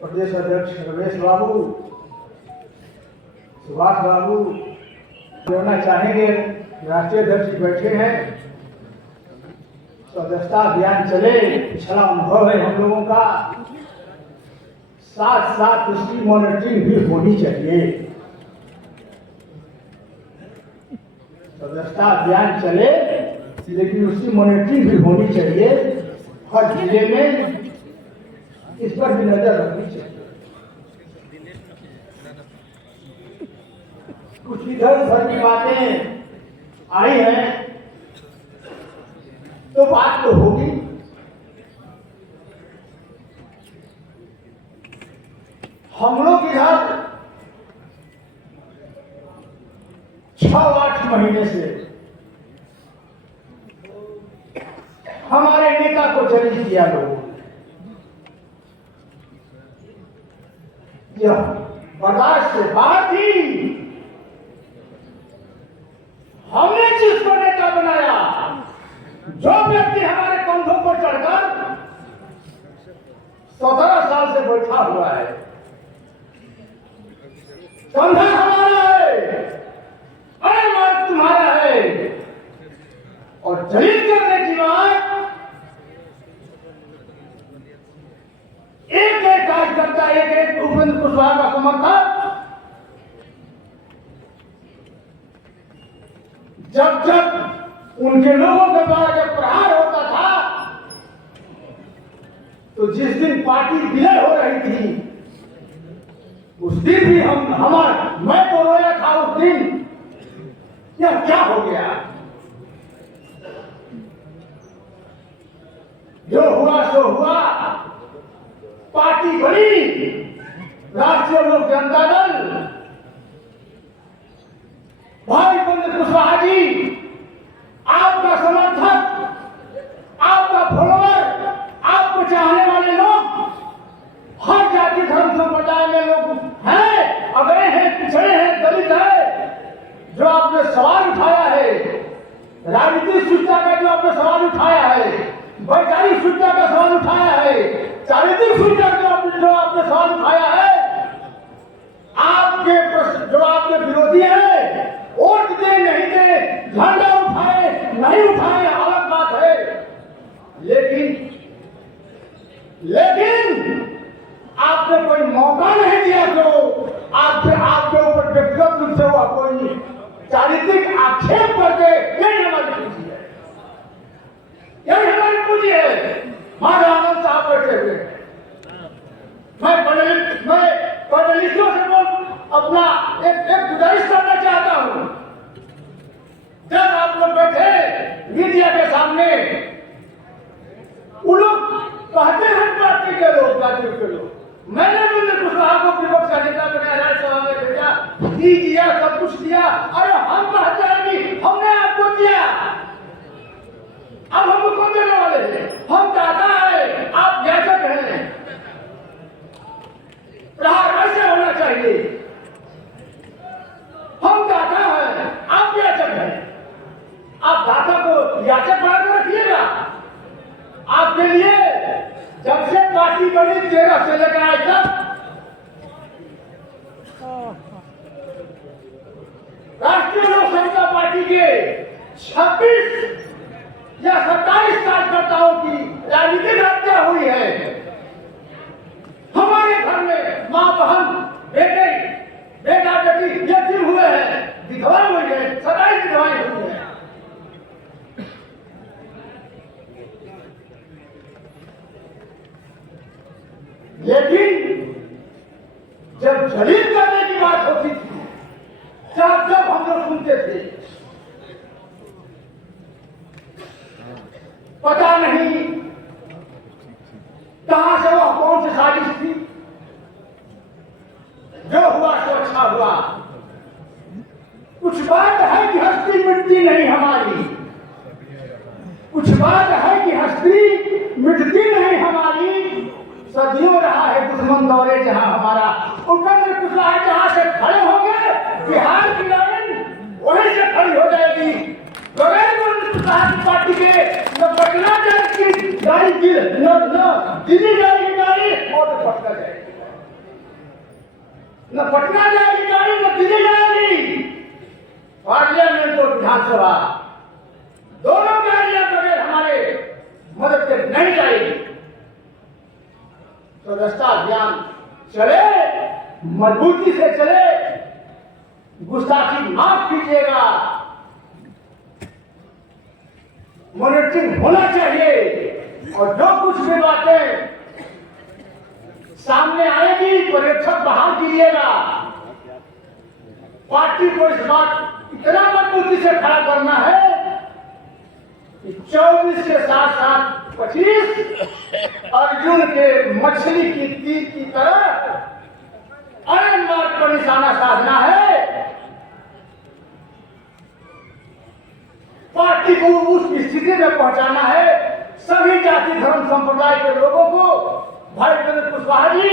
प्रदेश अध्यक्ष रमेश बाबू, सुभाष बाबू, जोड़ना चाहेंगे। राष्ट्रीय अध्यक्ष बैठे हैं, सदस्यता अभियान चले, पिछड़ा अनुभव है हम लोगों का, साथ साथ उसकी मॉनिटरिंग भी होनी चाहिए। सदस्यता अभियान चले, लेकिन उसकी मॉनिटरिंग भी होनी चाहिए। हर जिले में इस पर भी नजर रखनी चाहिए। कुछ इधर उधर की बातें आई हैं तो बात तो होगी। हम लोग इधर 6-8 महीने से हमारे नेता को चैलेंज किया लोगों ने, यह बर्दाश्त से बाहर थी। हमने जिसको नेता बनाया, जो व्यक्ति हमारे कंधों पर चढ़कर 17 साल से बैठा हुआ है, कंधा हमारा है, अरे मार्ग तुम्हारा है, और जलील करने की बात एक एक कार्यकर्ता, एक एक उपेंद्र कुशवाहा का समर्थक जब जब उनके लोगों के द्वारा जब प्रहार होता था, तो जिस दिन पार्टी विलय हो रही थी, उस दिन भी मैं तो रोया था उस दिन, यह क्या हो गया? जो हुआ सो हुआ, पार्टी बनी राष्ट्रीय लोक जनता दल। भाई उपेंद्र कुशवाहा जी, आपका समर्थक, आपका फॉलोअर, आपको चाहने वाले लोग हर जाति धर्म संप्रदाय में लोग हैं, अगड़े हैं, पिछड़े हैं, दलित है। जो आपने सवाल उठाया है, राजनीतिक शिक्षा का जो आपने सवाल उठाया है, वैचारिक शिक्षा का सवाल उठाया है, चारित्रिक शिक्षा का जो आपने सवाल उठाया है, आपके जो आपके विरोधी है, वोट दे नहीं दे, झंडा उठाए नहीं उठाए अलग बात है, लेकिन आपने कोई मौका नहीं दिया। जो आपके ऊपर व्यक्तिगत रूप से हुआ कोई चारित्रिक आक्षेप करके नहीं होती है। महाराज आनंद साहब बैठे हुए हैं। मैं पढ़लिखों से अपना एक गुजारिश करना चाहता हूँ। जब आप लोग बैठे मीडिया के सामने, वो लोग कहते हैं पार्टी के लोग, राजनीति के लोग, मैंने भी कुशवाहा को विपक्ष का नेता बनाया, राज्यसभा में भेजा, दिया, सब कुछ दिया। अरे हम कहते हैं कि हमने आपको दिया, अब हमको कौन देने वाले हैं? हम चाहता है, आप याचक हैं, प्रहार ऐसे होना चाहिए। हम दाता हैं, आप याचक हैं। आप दाता को याचक बनाकर रखिएगा। आपके लिए जब से पार्टी बनी 13 से लेकर आज तक राष्ट्रीय लोक समता पार्टी के 26 या 27 कार्यकर्ताओं की राजनीतिक हत्या हुई है। हमारे घर में माँ बहन बेटे बेटा बेटी यतीम हुए हैं, विधवा हुई है, 27 विधवाएं हुई है। लेकिन जब जलील करने की बात होती थी, जब हम लोग सुनते थे, पता नहीं कहां से वह कौन सी साजिश थी, जो हुआ तो अच्छा हुआ। कुछ बात है कि हस्ती मिटती नहीं हमारी, कुछ बात है कि हस्ती मिटती नहीं हमारी। सदियों रहा है दुश्मन दौरे जहां हमारा, उपेंद्र कुशवाहा जहां से खड़े होंगे, बिहार की लाइन वहीं से खड़ी हो जाएगी। बगैर कुशवाहा की पार्टी के न पटना जाएगी गाड़ी की, न दिल्ली जाएगी गाड़ी, और न पटना जाएगी, न पटना जाएगी गाड़ी, न दिल्ली जाएगी। पार्लियामेंट और विधानसभा दोनों गाड़ियां बगैर हमारे मदद के नहीं जाएगी। सदस्यता अभियान चले, मजबूती से चले, गुस्ताखी माफ कीजिएगा, मॉनिटरिंग होना चाहिए। और जो कुछ भी बातें सामने आएगी, पर्यवेक्षक बहाल कीजिएगा। पार्टी को इस बात इतना मजबूती से खड़ा करना है कि 24 के साथ साथ 25 अर्जुन के मछली की तीर की तरह अरे मार्ग पर निशाना साधना है। पार्टी को उस स्थिति में पहुंचाना है। सभी जाति धर्म संप्रदाय के लोगों को, भाई उपेंद्र कुशवाहा जी,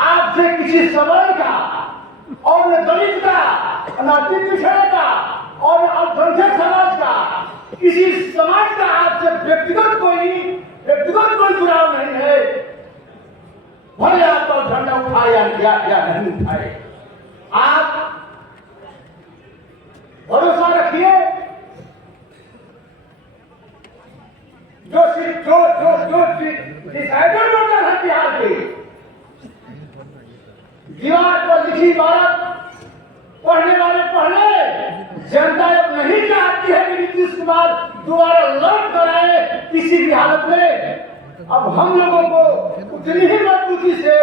आपसे किसी सवर्ण का और न दलित का, न अति पिछड़े का और अल्पसंख्यक समाज का, किसी समाज का आपसे व्यक्तिगत कोई जुड़ाव नहीं है। भले आपका झंडा उठाए या नहीं उठाए, आप भरोसा रखिए। जो डिसाइडेड वोटर है बिहार के, दीवार पर लिखी बात पढ़ने वाले पढ़ ले। जनता अब नहीं चाहती है कि नीतीश कुमार दोबारा लौट कर आए किसी भी हालत में। अब हम लोगों को उतनी ही मजबूती से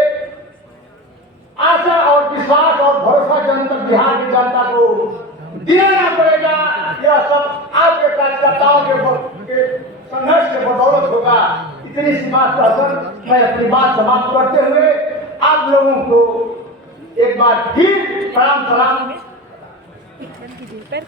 आशा और विश्वास और भरोसा जनता, बिहार की जनता को दिलाना पड़ेगा। यह सब आपके कार्यकर्ताओं के संघर्ष के बदौलत होगा। इतनी सी बात कहकर मैं अपनी बात समाप्त करते हुए आप लोगों को एक बार फिर प्रणाम सलाम।